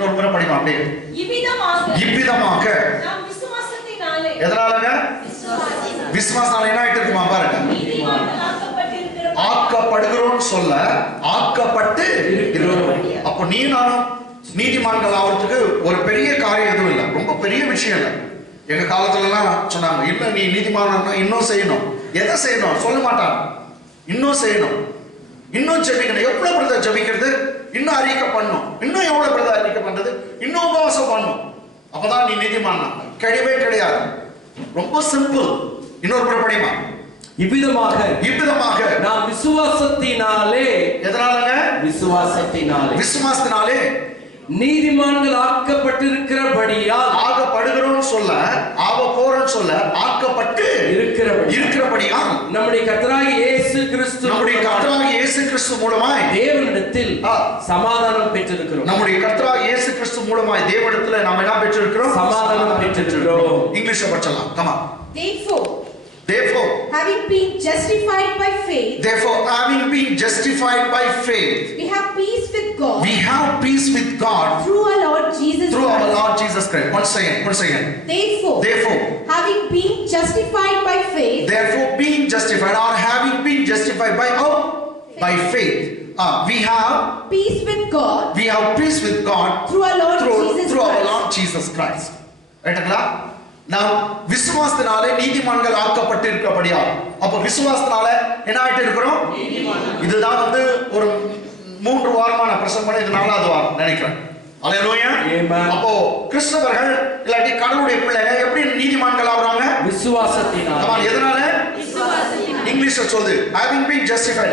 இன்னொரு முறை படிமா அப்படியே. இவ்விதமாக நாம் விசுவாசத்தினாலே. எதனாலங்க? விசுவாசனால என்ன ஆயிட்டு இருக்குமா பாருங்க. ஆக்கப்படுகிறோம் சொல்ல ஆக்கப்பட்டு இருக்கிறோம். அப்போ நீ நானும் நீதிமான்கள் ஆகிறதுக்கு ஒரு பெரிய காரியம் எதுவும் இல்லை, ரொம்ப பெரிய விஷயம் இல்லை. எங்க காலத்துல எல்லாம் சொன்னாங்க, இன்னும் நீ நீதிமான இன்னும் செய்யணும். எதை செய்யணும் சொல்ல மாட்டாங்க. இன்னும் செய்யணும், இன்னும் ஜெபிக்கணும். எவ்வளவு பிரதர் ஜெபிக்கிறது? இன்னும் அறிக்கை பண்ணணும். இன்னும் எவ்வளவு பிரதர் அறிக்கை பண்றது? இன்னும் உபவாசம் பண்ணணும். அப்பதான் நீ நீதிமான. கிடையவே கிடையாது. ரொம்ப சிம்பிள். இன்னொரு முறை படிமா. இவ்விதமாக நாம் விசுவாசத்தினாலே. எதனாலங்க? விசுவாசத்தினாலே நீதிமான்கள் ஆக்கப்பட்டிருக்கிறபடியால். ஆக்கப்படுகிறோம் சொல்ல ஆக போறோம் சொல்ல ஆக்கப்பட்டு இருக்கிறபடியால் நம்முடைய கர்த்தராகிய இயேசு கிறிஸ்து மூலமாய் தேவனிடத்தில் சமாதானம் பெற்றிருக்கிறோம். நம்முடைய கர்த்தராகிய இயேசு கிறிஸ்து மூலமாய் தேவனிடத்தில் நாம் என்ன பெற்றிருக்கிறோம்? சமாதானம் பெற்றிருக்கிறோம். இங்கிலீஷ்ல படிச்சலாம். Comma. Therefore, having been justified by faith, we have peace with God. Through our Lord Jesus Christ. Once again. Therefore, having been justified by faith. Therefore, being justified or having been justified by faith. We have peace with God. Through our Lord Jesus Christ. ரைட்டுங்களா? நாம் விசுவாசத்தினாலே நீதிமான்கள் ஆக்கப்பட்டு இருக்கிறபடியால். அப்ப விசுவாசத்தினால என்ன ஆயிட்டு இருக்கிறோம்? இதுதான் ஒரு 3 வாரமான பிரசங்கம். இது 4வது வாரம் நினைக்கிறேன். அல்லேலூயா. அப்போ கிறிஸ்தவர்கள் இல்லாட்டி கடவுளுடைய பிள்ளைகள் எப்படி நீதிமான்கள் ஆகுறாங்க? விசுவாசத்தினால. எதனால? இங்கிலீஷ்ல சொல்லுது having been justified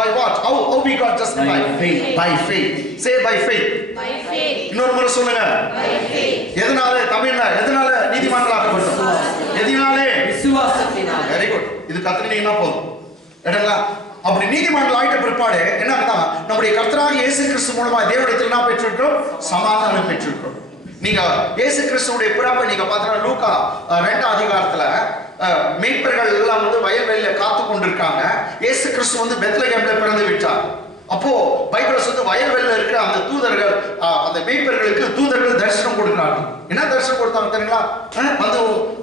by what? How we got justified? By faith. Say by faith. இன்னொரு முறை சொல்லுங்க. எதனால? தமிழ்ல எதனால நீதிமான்கள் ஆக்கப்பட்டோம்? எதனால? விசுவாசத்தினால. Very good. இது கத்துக்கிட்டீங்கன்னா போதும். ஏடங்களா? அப்படி நீதிமான்கள் ஆயிட்ட பிற்பாடு என்ன ஆகுதா? நம்முடைய கர்த்தராகிய இயேசு கிறிஸ்து மூலமா தேவனிடத்தில் என்ன பெற்றிருக்கிறோம்? சமாதானம் பெற்றிருக்கிறோம். நீங்க இயேசு கிறிஸ்துவுடைய பிறப்பை நீங்க பார்த்தீங்கன்னா லூக்கா 2ஆம் அதிகாரத்துல மேய்ப்பர்கள் எல்லாம் வயல்வெளியில காத்து கொண்டிருக்காங்க. இயேசு கிறிஸ்து பெத்லகேம்ல பிறந்து விட்டார். அப்போ பைபிள் சொல்லுது வயல்வெளியில இருக்கிற அந்த தூதர்கள் அந்த மேய்ப்பர்களுக்கு தூதர்கள் தரிசனம் கொடுக்கிறாங்க. என்ன தரிசனம் கொடுத்தாங்க தெரியுங்களா?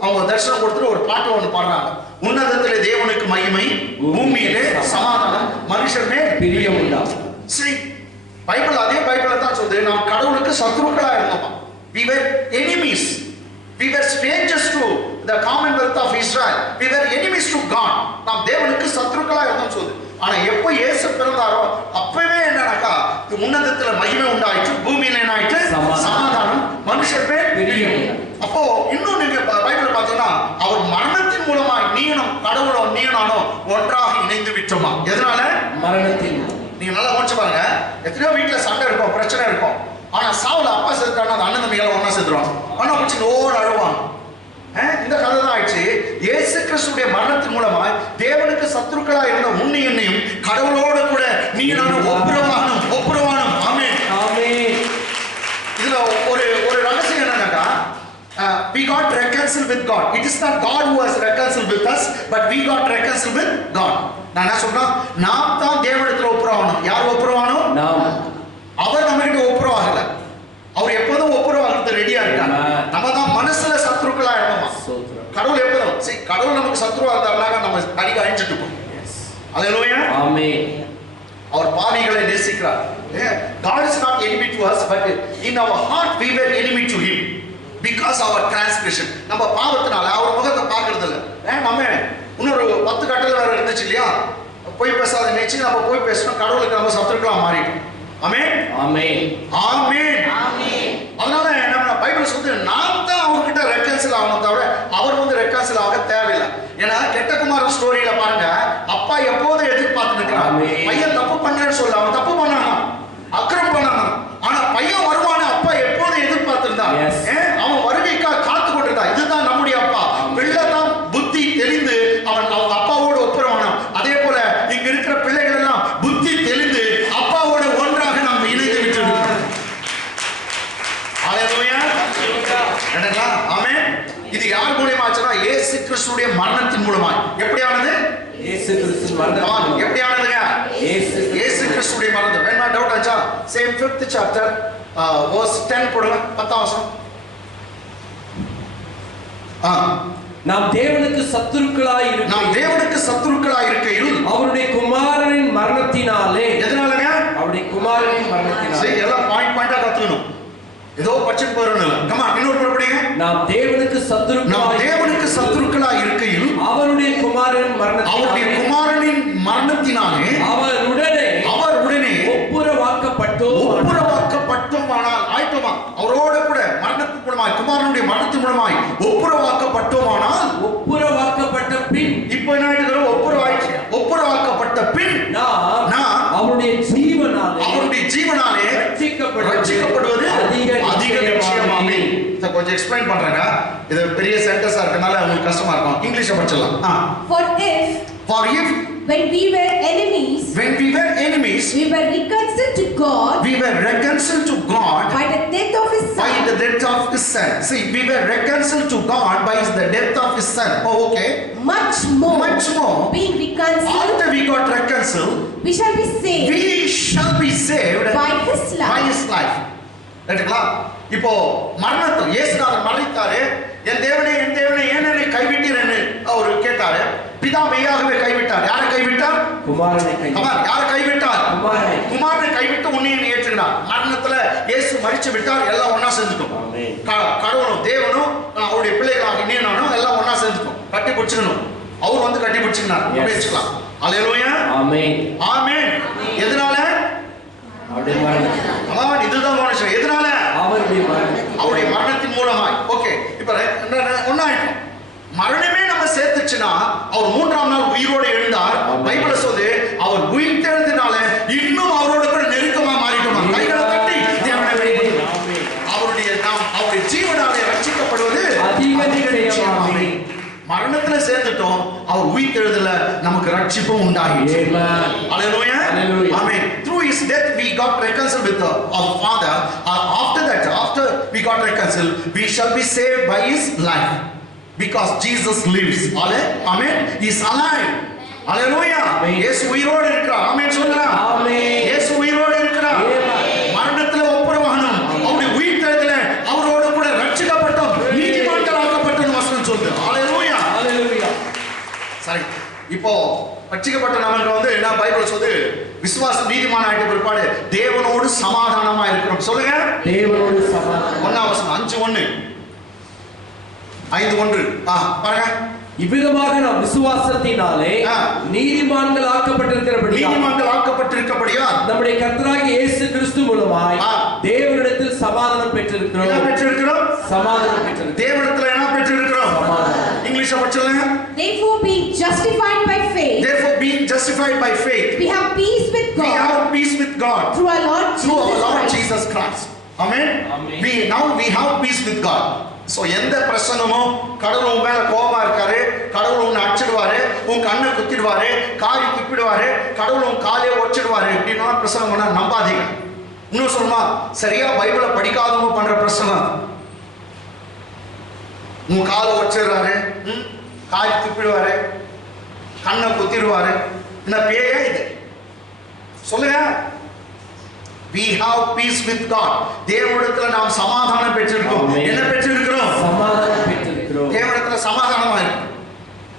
அவங்க தரிசனம் கொடுத்துட்டு ஒரு பாட்டு ஒன்று பாடுறாங்க. உன்னதத்திலே தேவனுக்கு மகிமை, பூமியிலே சமாதானம், மனுஷர் மேல் பிரியம் உண்டாகும். சரி, பைபிள் அதே பைபிள தான் சொல்லுது நாம் கடவுளுக்கு சத்துருக்களா இருந்தோம். We were enemies. We were strangers to the commonwealth of Israel. We were enemies to God. நாம் தேவனுக்கு சத்துருக்களா இருந்தோம் சொல்லுது. ஆனா எப்போ இயேசு பிறந்தாரோ அப்பவே என்னன்னாக்கா உன்னதத்துல மகிமை உண்டாயிற்று, பூமியில என்ன ஆயிற்று? சமாதானம், மனுஷர் பேர் பிரியம். அப்போ இன்னும் நீங்க பைபிள் பார்த்தீங்கன்னா அவர் மரணத்தின் மூலமா நீனும் கடவுளும் நீனானோ ஒன்றாக இணைந்து விட்டோமா? எதனால? மரணத்தின். நீங்க நல்லா யோசிச்சு பாருங்க. எத்தனையோ வீட்டுல சண்டை இருக்கும், பிரச்சனை இருக்கும். ஆனா சாவுல அப்பா செத்துட்டானா அந்த அண்ணன் தம்பிகளை ஒன்னா செத்துருவாங்க. ஆனா பிடிச்சி ஓட அழுவாங்க. இந்த கதை தான் ஆயிடுச்சு. இயேசு கிறிஸ்துடைய மரணத்தின் மூலமா தேவனுக்கு சத்துருக்களா இருந்த உன்னை என்னையும் கடவுளோட கூட நீ நானும் ஒப்புரவானும். ஆமென். இதுல ஒரு ரகசியம் என்னன்னாக்கா we got reconciled with God. It is not God who has reconciled with us, but we got reconciled with God. நான் என்ன சொல்றேன்? நாம் தான் தேவனிடத்துல ஒப்புரவானும். யார் ஒப்புரவானும்? நாம். அவர் நம்ம கிட்ட ஒப்புரவாகல. அவர் எப்போதும் ஒப்புரவாகிறது ரெடியா இருக்காங்க. நம்ம தான் மனசுல சத்துருக்களா இருந்தோமா? கடவுள் எப்போதும் கடவுள் நமக்கு சத்துருவா இருந்தாருனாக்க நம்ம அடிக்க அழிஞ்சிட்டு இருப்போம். அல்லேலூயா. ஆமென். அவர் பாவிகளை நேசிக்கிறார். God is not enemy to us, but in our heart we were enemy to him because our transgression. நம்ம பாவத்தினால அவர் முகத்தை பார்க்கிறது இல்ல. நம்ம இன்னொரு 10 கட்டளை வேற இருந்துச்சு இல்லையா? போய் பேசாத நினைச்சு நம்ம போய் பேசணும். கடவுளுக்கு நம்ம சத்துருக்களா மாறிட்டோம். ஆமென். அதனால நம்ம பைபிள் சொல்லுது நாம் தான் அவர்கிட்ட ரெக்கன்சில் ஆகணும் தவிர அவர் ரெக்கன்சில் ஆக தேவையில்லை. ஏன்னா கெட்ட குமாரன் ஸ்டோரியில பாருங்க, அப்பா எப்போதும் எதிர்பார்த்து நிற்கிறான். பையன் தப்பு பண்ணேன்னு சொல்ல, அவன் தப்பு பண்ணாங்க, அக்கிரம் பண்ணாங்க. ஆனா பையன் வருவான்னு அப்பா எப்போதும் எதிர்பார்த்திருந்தான். அவன் வருகைக்காக காத்து கொண்டிருந்தான். இதுதான் நம்முடைய அப்பா. பிள்ளை தான் புத்தி தெரிந்து அவன் அவங்க அப்பாவோட ஒப்புரவானான். அதே போல இங்க இருக்கிற பிள்ளைகள் எல்லாம் புத்தி தெளிந்து அப்பாவோட ஒன்றாக நாம் இணைந்து விட்டுருக்கோம். ஆமென். இது யார் மூலமா ஆச்சுன்னா இயேசு கிறிஸ்துடைய மரணத்தின் மூலமா. எப்படியானது? இயேசு கிறிஸ்து மரணம் எப்படியானதுங்க? இயேசு கிறிஸ்துடைய மரணம். வேணா டவுட் ஆச்சா? சேம் 5th chapter verse 10 போடுங்க. 10ஆம் வசனம். நாம் தேவனுக்கு சத்துருக்களாய் இருக்கையில் அவருடைய குமாரனின் மரணத்தினாலே. எதனாலங்க? அவருடைய குமாரனின் மரணத்தினாலே. சரி, எல்லாம் பாயிண்ட் பாயிண்டா கத்துக்கணும். ஏதோ பச்சைக்கு போறோம்ல. கமா இன்னொரு படிங்க. நாம் தேவனுக்கு சத்துருக்களாய் இருக்கையில் அவருடைய குமாரனின் மரணத்தினாலே அவருடனே ஒப்புரவாக்கப்பட்டோமானால் ஆயிட்டோமா, அவரோட கூட மரணத்தின் மூலமாய், குமாரனுடைய மரணத்தின் மூலமாய் ஒப்புரவாக்கப்பட்டோமானால், ஒப்புரவாக்கப்பட்ட பின், இப்போ என்ன ஆயிடுது? ஒப்புரவாக்கப்பட்ட பின் நாம் அவருடைய ஜீவனாலே ரட்சிக்கப்படுவது அதிக நிச்சயமாமே. இத கொஞ்சம் எக்ஸ்பிளைன் பண்றேங்க. இது பெரிய சென்டென்ஸா இருக்கனால உங்களுக்கு கஷ்டமா இருக்கும். இங்கிலீஷ்ல படிச்சலாம். For if when we were enemies we were reconciled to God by the death of his son. See, we were reconciled to God by the death of his son. Oh, okay. Much more being reconciled, after we got reconciled, we shall be saved by his life. ரைட்டுங்களா? இப்போ மரணத்தை இயேசுநாதர் மரித்தாரு. என் தேவனே ஏன் என்னை கைவிட்டீர்னு அவர் கேட்டாரு. பிதா மெய்யாகவே கைவிட்டார். யாரை கைவிட்டார்? குமாரனை கைவிட்டார். யாரை கைவிட்டார்? குமாரனை கைவிட்டு உன்னையும் ஏற்றுகிறார். மரணத்துல இயேசு மரிச்சு விட்டார். எல்லாம் ஒண்ணா சேர்ந்துட்டோம். கடவுளும் தேவனும் அவருடைய பிள்ளைகளாக நீனானும் எல்லாம் ஒண்ணா சேர்ந்துட்டோம். கட்டி பிடிச்சுக்கணும். அவர் வந்து கட்டி பிடிச்சுக்கினார். பேசிக்கலாம். அல்லேலூயா. ஆமென். ஆமென். எதனால? இதுதான் மனுஷன். எதனால? அவருடைய மரணத்தின் மூலமாய். ஓகே, இப்ப ஒன்னாயிட்டோம். மரணமே நம்ம சேர்த்துச்சுன்னா அவர் 3ஆம் நாள் உயிரோடு எழுந்தார். பைபிள்ல சொல்லுது அவர் உயிர் தெழுந்தனால இன்னும் அவரோட கூட நெருக்கமா மாறிட்டோம். கைகளை தட்டி அவருடைய ஜீவனாலே ரட்சிக்கப்படுவது அதிக நிச்சயமாமே. மரணத்துல சேர்ந்துட்டோம், அவர் உயிர் தெழுதல நமக்கு ரட்சிப்பும் உண்டாகிச்சு. அல்லேலூயா. ஆமென். Through his death we got reconciled with our Father. After we got reconciled, we shall be saved by his life, because Jesus lives. Amen. He is alive. Hallelujah. இயேசு உயிரோடு இருக்கிறார். ஆமென் சொல்லுங்க. ஆமென். இயேசு உயிரோடு இருக்கிறார். மரணத்துல ஒப்புரவானோம், அவருடைய உயிர் தெழுதல அவரோட கூட ரட்சிக்கப்பட்டோம், நீதிமான்களாக்கப்பட்டோம் வசனம் சொல்லுது. ஹalleluya. ஹalleluya. சரி, இப்போ ரட்சிக்கப்பட்ட நமக்கு வந்து என்ன பைபிள் சொல்லுது? விசுவாசம் நீதிமான் ஆயிட்ட பிற்பாடு தேவனோடு சமாதானமா இருக்கிறோம். சொல்லுங்க. தேவனோடு சமாதானம். 1ஆம் வசனம் 5:1 5:1 பாருங்க. இவ்விதமாக நாம் விசுவாசத்தினாலே நீதிமான்கள் ஆக்கப்பட்டிருக்கிறபடியா நம்முடைய கர்த்தராகிய இயேசு கிறிஸ்து மூலமாய் தேவனிடத்தில் சமாதானம் பெற்றிருக்கிறோம். என்ன பெற்றிருக்கிறோம்? சமாதானம் பெற்றிருக்கிறோம். தேவனிடத்தில் என்ன பெற்றிருக்கிறோம்? சமாதானம். இங்கிலீஷ்ல படிச்சலாம். Therefore being justified by faith we have peace with God through our Lord Jesus Christ. Amen. We have peace with God. So எந்த பிரச்சனமும் கடவுள் மேல கோபமா இருக்காரு, கடவுள் உன்னை அடிச்சிடுவாரு, உன் கண்ணை குத்திடுவாரு, காலை துப்பிடுவாரு, கடவுள் உன் காலையை ஒடிச்சிடுவாரு அப்படின்னா பிரச்சனை பண்ண நம்பாதீங்க. இன்னும் சொல்லுமா, சரியா பைபிளை படிக்காதவங்க பண்ற பிரச்சனை. உன் காலை ஒடிச்சிடுறாரு, காலை துப்பிடுவாரு, கண்ணை குத்திடுவாரு. இந்த பேயே இது சொல்லுங்க. We have peace with God. தேவனிடத்துல நாம் சமாதானம் பெற்றிருக்கிறோம். என்ன பெற்றிருக்கிறோம்? சமாதானம் பெற்றிருக்கிறோம். தேவனிடத்துல சமாதானமா இருக்கு.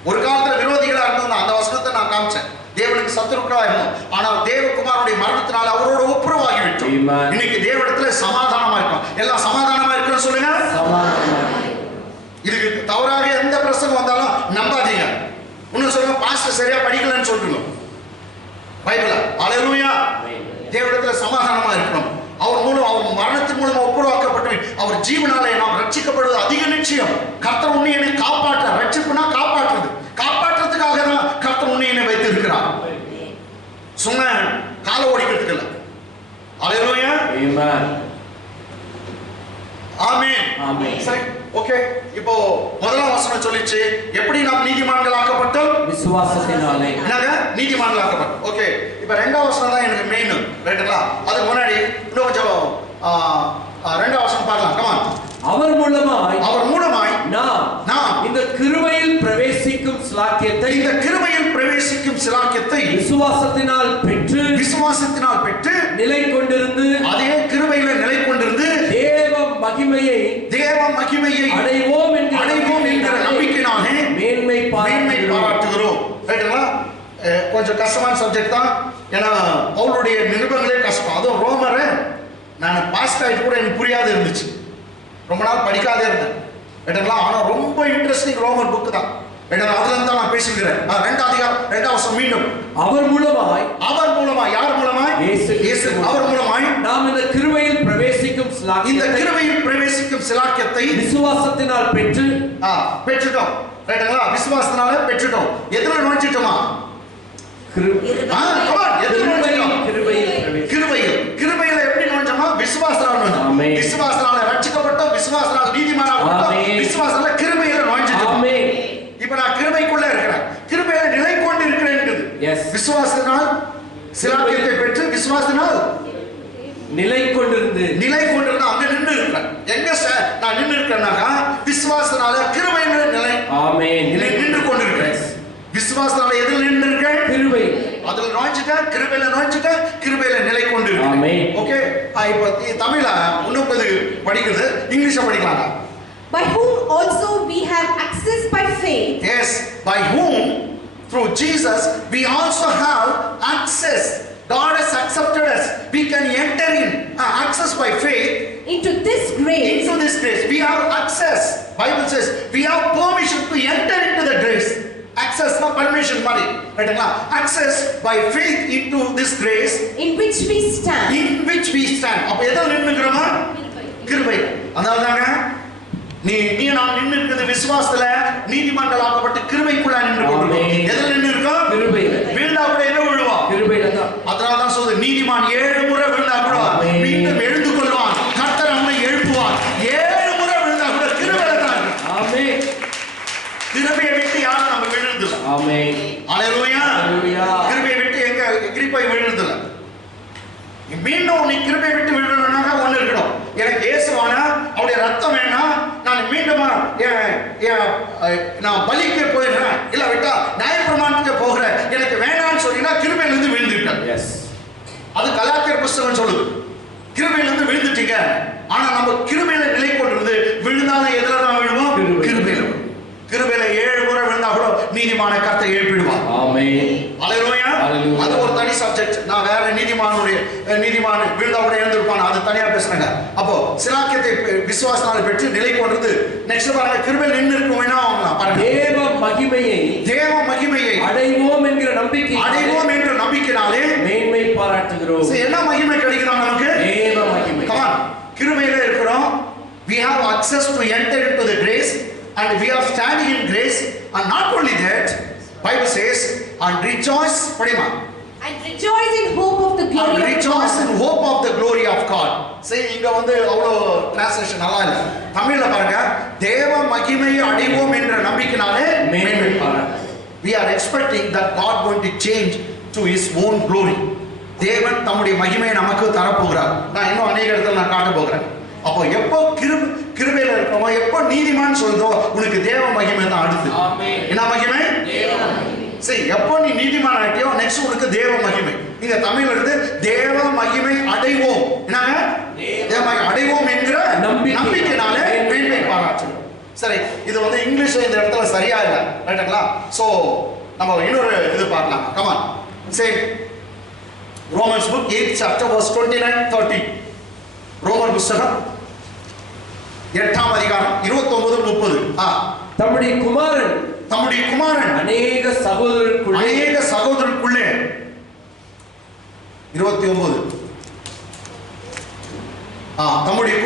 ஒரு காலத்துல விரோதிகளா இருந்தோம், அந்த வசனத்தை நான் காமிச்சேன். தேவனுக்கு சத்துருக்களா இருந்தோம், ஆனால் தேவகுமாரனுடைய மரணத்தினால அவரோட ஒப்புரவாகி விட்டோம். இன்னைக்கு தேவனிடத்துல சமாதானமா இருக்கும். எல்லாம் சமாதானமா இருக்குன்னு சொல்லுங்க. இதுக்கு தவறாக எந்த பிரச்சனை வந்தாலும் நம்பாதீங்க. இன்னும் சொல்லுங்க, பாஸ்டர் சரியா படிக்கலன்னு சொல்லுங்க பைபிள. அல்லேலூயா. தேவனிடத்துல சமாதானமா இருக்கணும். அவர் மரணத்தின் மூலம் ஒப்புரவாக்கப்பட்டு அவர் ஜீவனாலே நாம் ரட்சிக்கப்படுவது அதிக நிச்சயம். கர்த்தர் உன்னை என்னை காப்பாற்ற, ரட்சிப்புனா காப்பாற்றுறது, காப்பாற்றுறதுக்காக தான் கர்த்தர் உன்னை என்னை வைத்து இருக்கிறார். சும்மா காலை ஓடிக்கிறதுக்கு இல்ல. அல்லேலூயா. ஆமென். ஆமென். சரி, ஓகே. இப்போ முதலாம் வசனம் சொல்லிச்சு எப்படி நாம் நீதிமான்கள் ஆக்கப்பட்டோம்? விசுவாசத்தினாலே. என்னங்க? நீதிமான்கள் ஆக்கப்பட்டோம். ஓகே. இப்போ இரண்டாம் வசனம் தான் எனக்கு மெயின். ரைட்டுங்களா? அதுக்கு முன்னாடி இன்னும் கொஞ்சம் இரண்டாம் வசனம் பார்க்கலாம். Come on. அவர் மூலமாய் நாம் இந்த கிருபையில் பிரவேசிக்கும் ஸ்லாக்கியத்தை பிரவேசிக்கும் சிலாக்கியத்தை விசுவாசத்தினால் பெற்று நிலை கொண்டிருந்து அதே கிருபையில நிலை கொண்டிருந்து தேவ மகிமையை அடைவோம் என்கிற நம்பிக்கையினாலே மேன்மை பாராட்டுகிறோம். ரைட்டுங்களா? கொஞ்சம் கஷ்டமான சப்ஜெக்ட் தான். ஏன்னா பவுலுடைய நிருபங்களே கஷ்டம். அதுவும் ரோமரை நான் பாஸ்ட் ஆகிட்டு கூட எனக்கு புரியாது இருந்துச்சு. ரொம்ப நாள் படிக்காதே இருந்தேன். ரைட்டுங்களா? ஆனால் ரொம்ப இன்ட்ரெஸ்டிங் ரோமர் புக்கு தான். அதுல இருந்து தான் நான் பேசுகிறேன். 2 வருஷம் மீண்டும் அவர் மூலமாய் யார் மூலமாய்? இயேசு. அவர் மூலமாய் நாம் இந்த கிருபையில் பிரவேசிக்கும் சிலாக்கியத்தை விசுவாசத்தினால் பெற்றுட்டோம். ரைட்டுங்களா? விசுவாசத்தினால பெற்றுட்டோம். எதுல நுழைஞ்சிட்டோமா? கிருபையில எப்படி நுழைஞ்சோமா? விசுவாசத்தினால விசுவாசத்தினால ரட்சிக்கப்பட்டோம். விசுவாசத்தினால நீதிமானாக்கப்பட்டோம். விசுவாசத்தினால கிருபையில நுழைஞ்சிட்டோம். இப்ப நான் கிருபைக்குள்ள இருக்கிறேன். கிருபையில நிலை கொண்டு இருக்கிறேன். விசுவாசத்தினால் சிலாக்கியத்தை பெற்று விசுவாசத்தினால் நிலை கொண்டிருந்து அங்க நின்று இருக்கிறேன். எங்க நான் நின்று இருக்கிறேன்னாக்கா விசுவாசத்தினால கிருபையில நின்று கொண்டிருக்கிறேன். விசுவாசத்தினால எதில் நின்று இருக்கேன்? கிருபை. அதுல நுழைஞ்சிட்டேன். கிருபையில நிலை கொண்டு இருக்கிறேன். ஓகே. இப்போ தமிழ்ல முன்னோக்கு படிக்கிறது, இங்கிலீஷ்ல படிக்கலாம். By whom also we have access by faith. Yes, by whom through Jesus we also have access. God has accepted us. We can enter in access by faith into this grace. We have access. Bible says we have permission to enter into the grace. Access, not permission, money. Right? Access by faith into this grace in which we stand. அப்ப எதோ நின்னுக்கிறோமா? கிருபை. அதாவதாங்க நீ நான் நின்னு இருக்கிறது விசுவாசத்துல நீதிமான்கள் ஆக்கப்பட்டு கிருபைக்குள்ள நின்று கொண்டிருக்கோம். எதில் நின்று இருக்கோம்? கிருபையில. வீழ்ந்தா கூட என்ன விழுவா? கிருபையில தான். அதனால தான் சொல்லுது நீதிமான் 7 முறை விழுந்தா கூட மீண்டும் எழுந்து கொள்வான். கர்த்தர் அவனை எழுப்புவார். 7 முறை விழுந்தா கூட கிருபையில தான். ஆமென். கிருபையை விட்டு யாரும் நம்ம விழுந்தது இல்ல. ஆமென். ஹalleluya. கிருபையை விட்டு எங்க கிருபை விழுந்தது இல்ல. மீண்டும் நீ கிருபை விட்டு விழுறணும்னா ஒண்ணு இருக்கணும். எனக்கு இயேசு வேணா, அவருடைய ரத்தம் வேணா, நான் மீண்டும் நான் பலிக்கு போயிடுறேன், இல்ல விட்டா நியாயப்பிரமாணத்துக்கு போகிறேன், எனக்கு வேணாம்னு சொன்னீங்கன்னா கிருபையிலிருந்து விழுந்துட்டேன். அது கலாத்தியர் புஸ்தகம் சொல்லுது. கிருபையிலிருந்து விழுந்துட்டீங்க. ஆனா நம்ம கிருபையில நிலை கொண்டிருந்து விழுந்தாலும் எதுல தான் விழுவோம்? கிருபையில. கிருபையில 7 முறை விழுந்தா கூட நீதிமான கர்த்தர் எழுப்பிடுவார். ஆமென். ஹalleluya. அது ஒரு தனி சப்ஜெக்ட். நான் வேற நீதிமான விழுந்தா கூட எழுந்திருப்பான், அது தனியா பேசுறாங்க. அப்போ சிலாக்கியத்தை விசுவாசனால பெற்று நிலை கொண்டிருந்து நெக்ஸ்ட் பாருங்க, கிருபையில் நின்று இருக்கோம்னா வாங்கலாம் பாருங்க. தேவ மகிமையை அடைவோம் என்கிற நம்பிக்கையினாலே மேன்மை பாராட்டுகிறோம். என்ன மகிமை கிடைக்கும் நமக்கு? தேவ மகிமை. come on, கிருபையில இருக்கிறோம். we have access to enter into the grace and we are standing in grace, and not only that, Bible says and rejoice படிமா, and rejoice in hope of the glory of God. say இங்க வந்து அவ்வளோ translation நல்லா இல்ல. தமிழ்ல பாருங்க, தேவ மகிமையை அடைவோம் என்ற நம்பிக்கையினாலே மேன்மை பாராட்டு. we are expecting that God going to change to his own glory. தேவன் தம்முடைய மகிமையை நமக்கு தரப்போகிறார். நான் இன்னும் அநேக இடத்துல நான் காட்ட போகிறேன். அப்போ எப்போ கிருபையில இருக்கோமோ, எப்போ நீதிமான் சொல்றதோ உனக்கு தேவ மகிமை தான் அடுத்து. என்ன மகிமை? சரி, எப்போ நீ நீதிமான் ஆகிட்டியோ நெக்ஸ்ட் உனக்கு தேவ மகிமை. இங்க தமிழ்ல இருந்து தேவ மகிமை அடைவோம். என்னங்க? தேவ அடைவோம் என்கிற நம்பிக்கையினாலே மேன்மை பாராட்டுகிறோம். சரி, இது வந்து இங்கிலீஷ்ல இந்த இடத்துல சரியா இல்லை. ரைட்டுங்களா? சோ நம்ம இன்னொரு இது பார்க்கலாம். Come on. சரி, Romans book 8th chapter verse 29-30. ரோமர் புத்தகம் 8ஆம் அதிகாரம் 29-30. தம்முடைய குமாரன் அநேக சகோதரருக்குள்ளே 29. தம்முடைய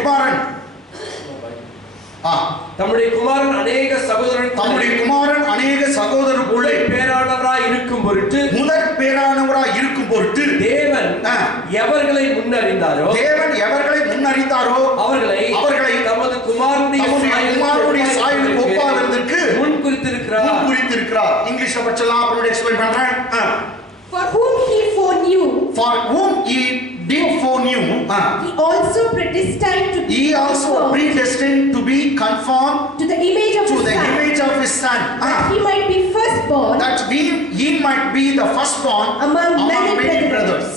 குமாரன் அநேக சகோதரருக்குள்ளே பேரானவராய் இருக்கும் பொருட்டு தேவன் எவர்களை முன்னறிந்தாரோ அவர்களை தமது குமாரனுடைய சாயலுக்கு ஒப்பாகிறதற்கு முன்குறித்திருக்கிறார். இங்கிலீஷ்ல படிச்சலாம், அப்புறம் எக்ஸ்பிளைன் பண்றேன். For whom he foreknew, he did foreknew, he also predestined to be also predestined to be conformed to the image of his son, that he might be firstborn, that he might be the firstborn among many brothers.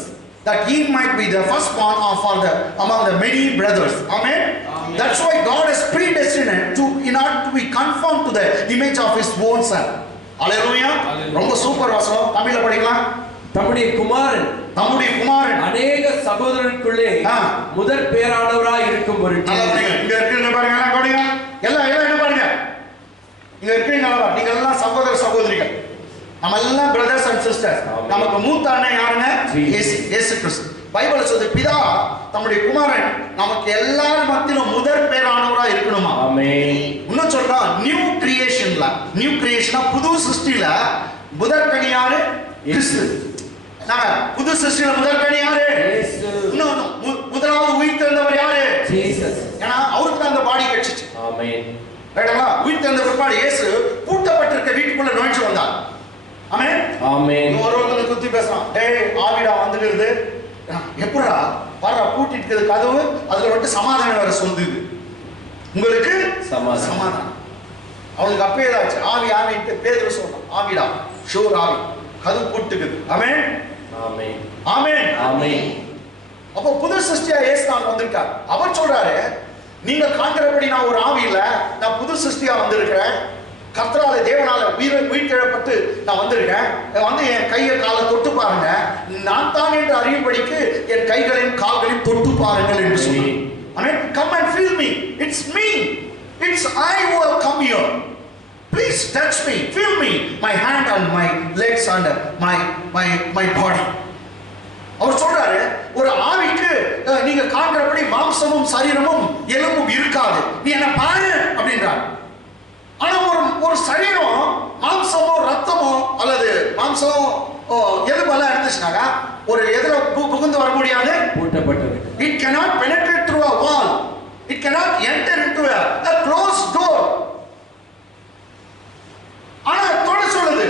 That he might be the firstborn among the many brothers. Amen. That's why God is predestined to in order to be conformed to the image of his own son. Hallelujah. ரொம்ப super வசனம். தமிழ்ல படிக்கலாம். தம்முடைய குமாரன் அநேக சகோதரருக்குள்ளே முதற் பேரானவராய் இருக்கும் பொருட்டு. இங்க இருக்கிறீங்க பாருங்க, எல்லாம் கவனிங்க. எல்லாம் என்ன பாருங்க, இங்க இருக்கிறீங்க நீங்க எல்லாம் சகோதர சகோதரிகள், நம்ம எல்லாம் பிரதர்ஸ் அண்ட் சிஸ்டர்ஸ். நமக்கு மூத்த அண்ணன் யாருங்க? இயேசு கிறிஸ்து. பைபிள் சொல்லுது பிதா தம்முடைய குமாரன் நமக்கு எல்லார் மத்தியிலும் முதற் பேரானவரா இருக்கணுமா. ஆமென். இன்னும் சொல்றா நியூ கிரியேஷன்ல, நியூ கிரியேஷனா புது சிருஷ்டில முதற்கனி யாரு? கிறிஸ்து. புது சிருஷ்டில முதற்கனி யாரு? இன்னும் முதலாவது உயிர்த்தெழுந்தவர் யாரு? ஜீசஸ். ஏன்னா அவருக்கு தான் அந்த பாடி கிடைச்சிச்சு. ஆமென். ரைட்டா? உயிர்த்தெழுந்த பிற்பாடு இயேசு பூட்டப்பட்டிருக்க வீட்டுக்குள்ள நுழைஞ்சு வந்தார். ஆமென். ஆமென். ஒருவருக்கு குத்தி பேசலாம், டேய் ஆவிடா வந்துடுது, எப்படா பாரா பூட்டிட்டு இருக்குது கதவு, அதுல வந்து சமாதானம் வர சொல்லுது, உங்களுக்கு சமாதானம். அவனுக்கு அப்பே ஏதாச்சு ஆவி ஆவிட்டு பேதுரு சொன்னான், ஆவிடா ஷூர் ஆவி, கதவு பூட்டுக்குது. ஆமென். ஆமென். ஆமென். ஆமென். அப்போ புது சிருஷ்டியா இயேசு தான் வந்திருக்கார். அவர் சொல்றாரு, நீங்க காண்கிறபடி நான் ஒரு ஆவி இல்ல, நான் புது சிருஷ்டியா வந்திருக்கிறேன், கர்த்தரால தேவனால உயிர்த்தெழப்பட்டு நான் வந்திருக்கேன், வந்து என் கையை காலை தொட்டு பாருங்க, நான் தான் என்று அறியும்படிக்கு என் கைகளையும் கால்களையும் தொட்டு பாருங்கள் என்று சொல்லி. Amen. Come and feel me. It's me. It's I who have come here. Please touch me, feel me, my hand and my legs and my body. அவர் சொல்றாரு, ஒரு ஆவிக்கு நீங்க காண்கிறபடி மாம்சமும் சரீரமும் எலும்பும் இருக்காது, நீ என்ன பாரு அப்படின்றார். ஆனா ஒரு சரீரம் மாம்சமோ ரத்தமோ அல்லது மாம்சமோ எலும்பெல்லாம் இருந்துச்சுனாக்கா ஒரு எதிர புகுந்து வர முடியாது, பூட்டப்பட்டது. It cannot penetrate through a wall. It cannot enter into a closed door. ஆனா தொட சொல்லுது,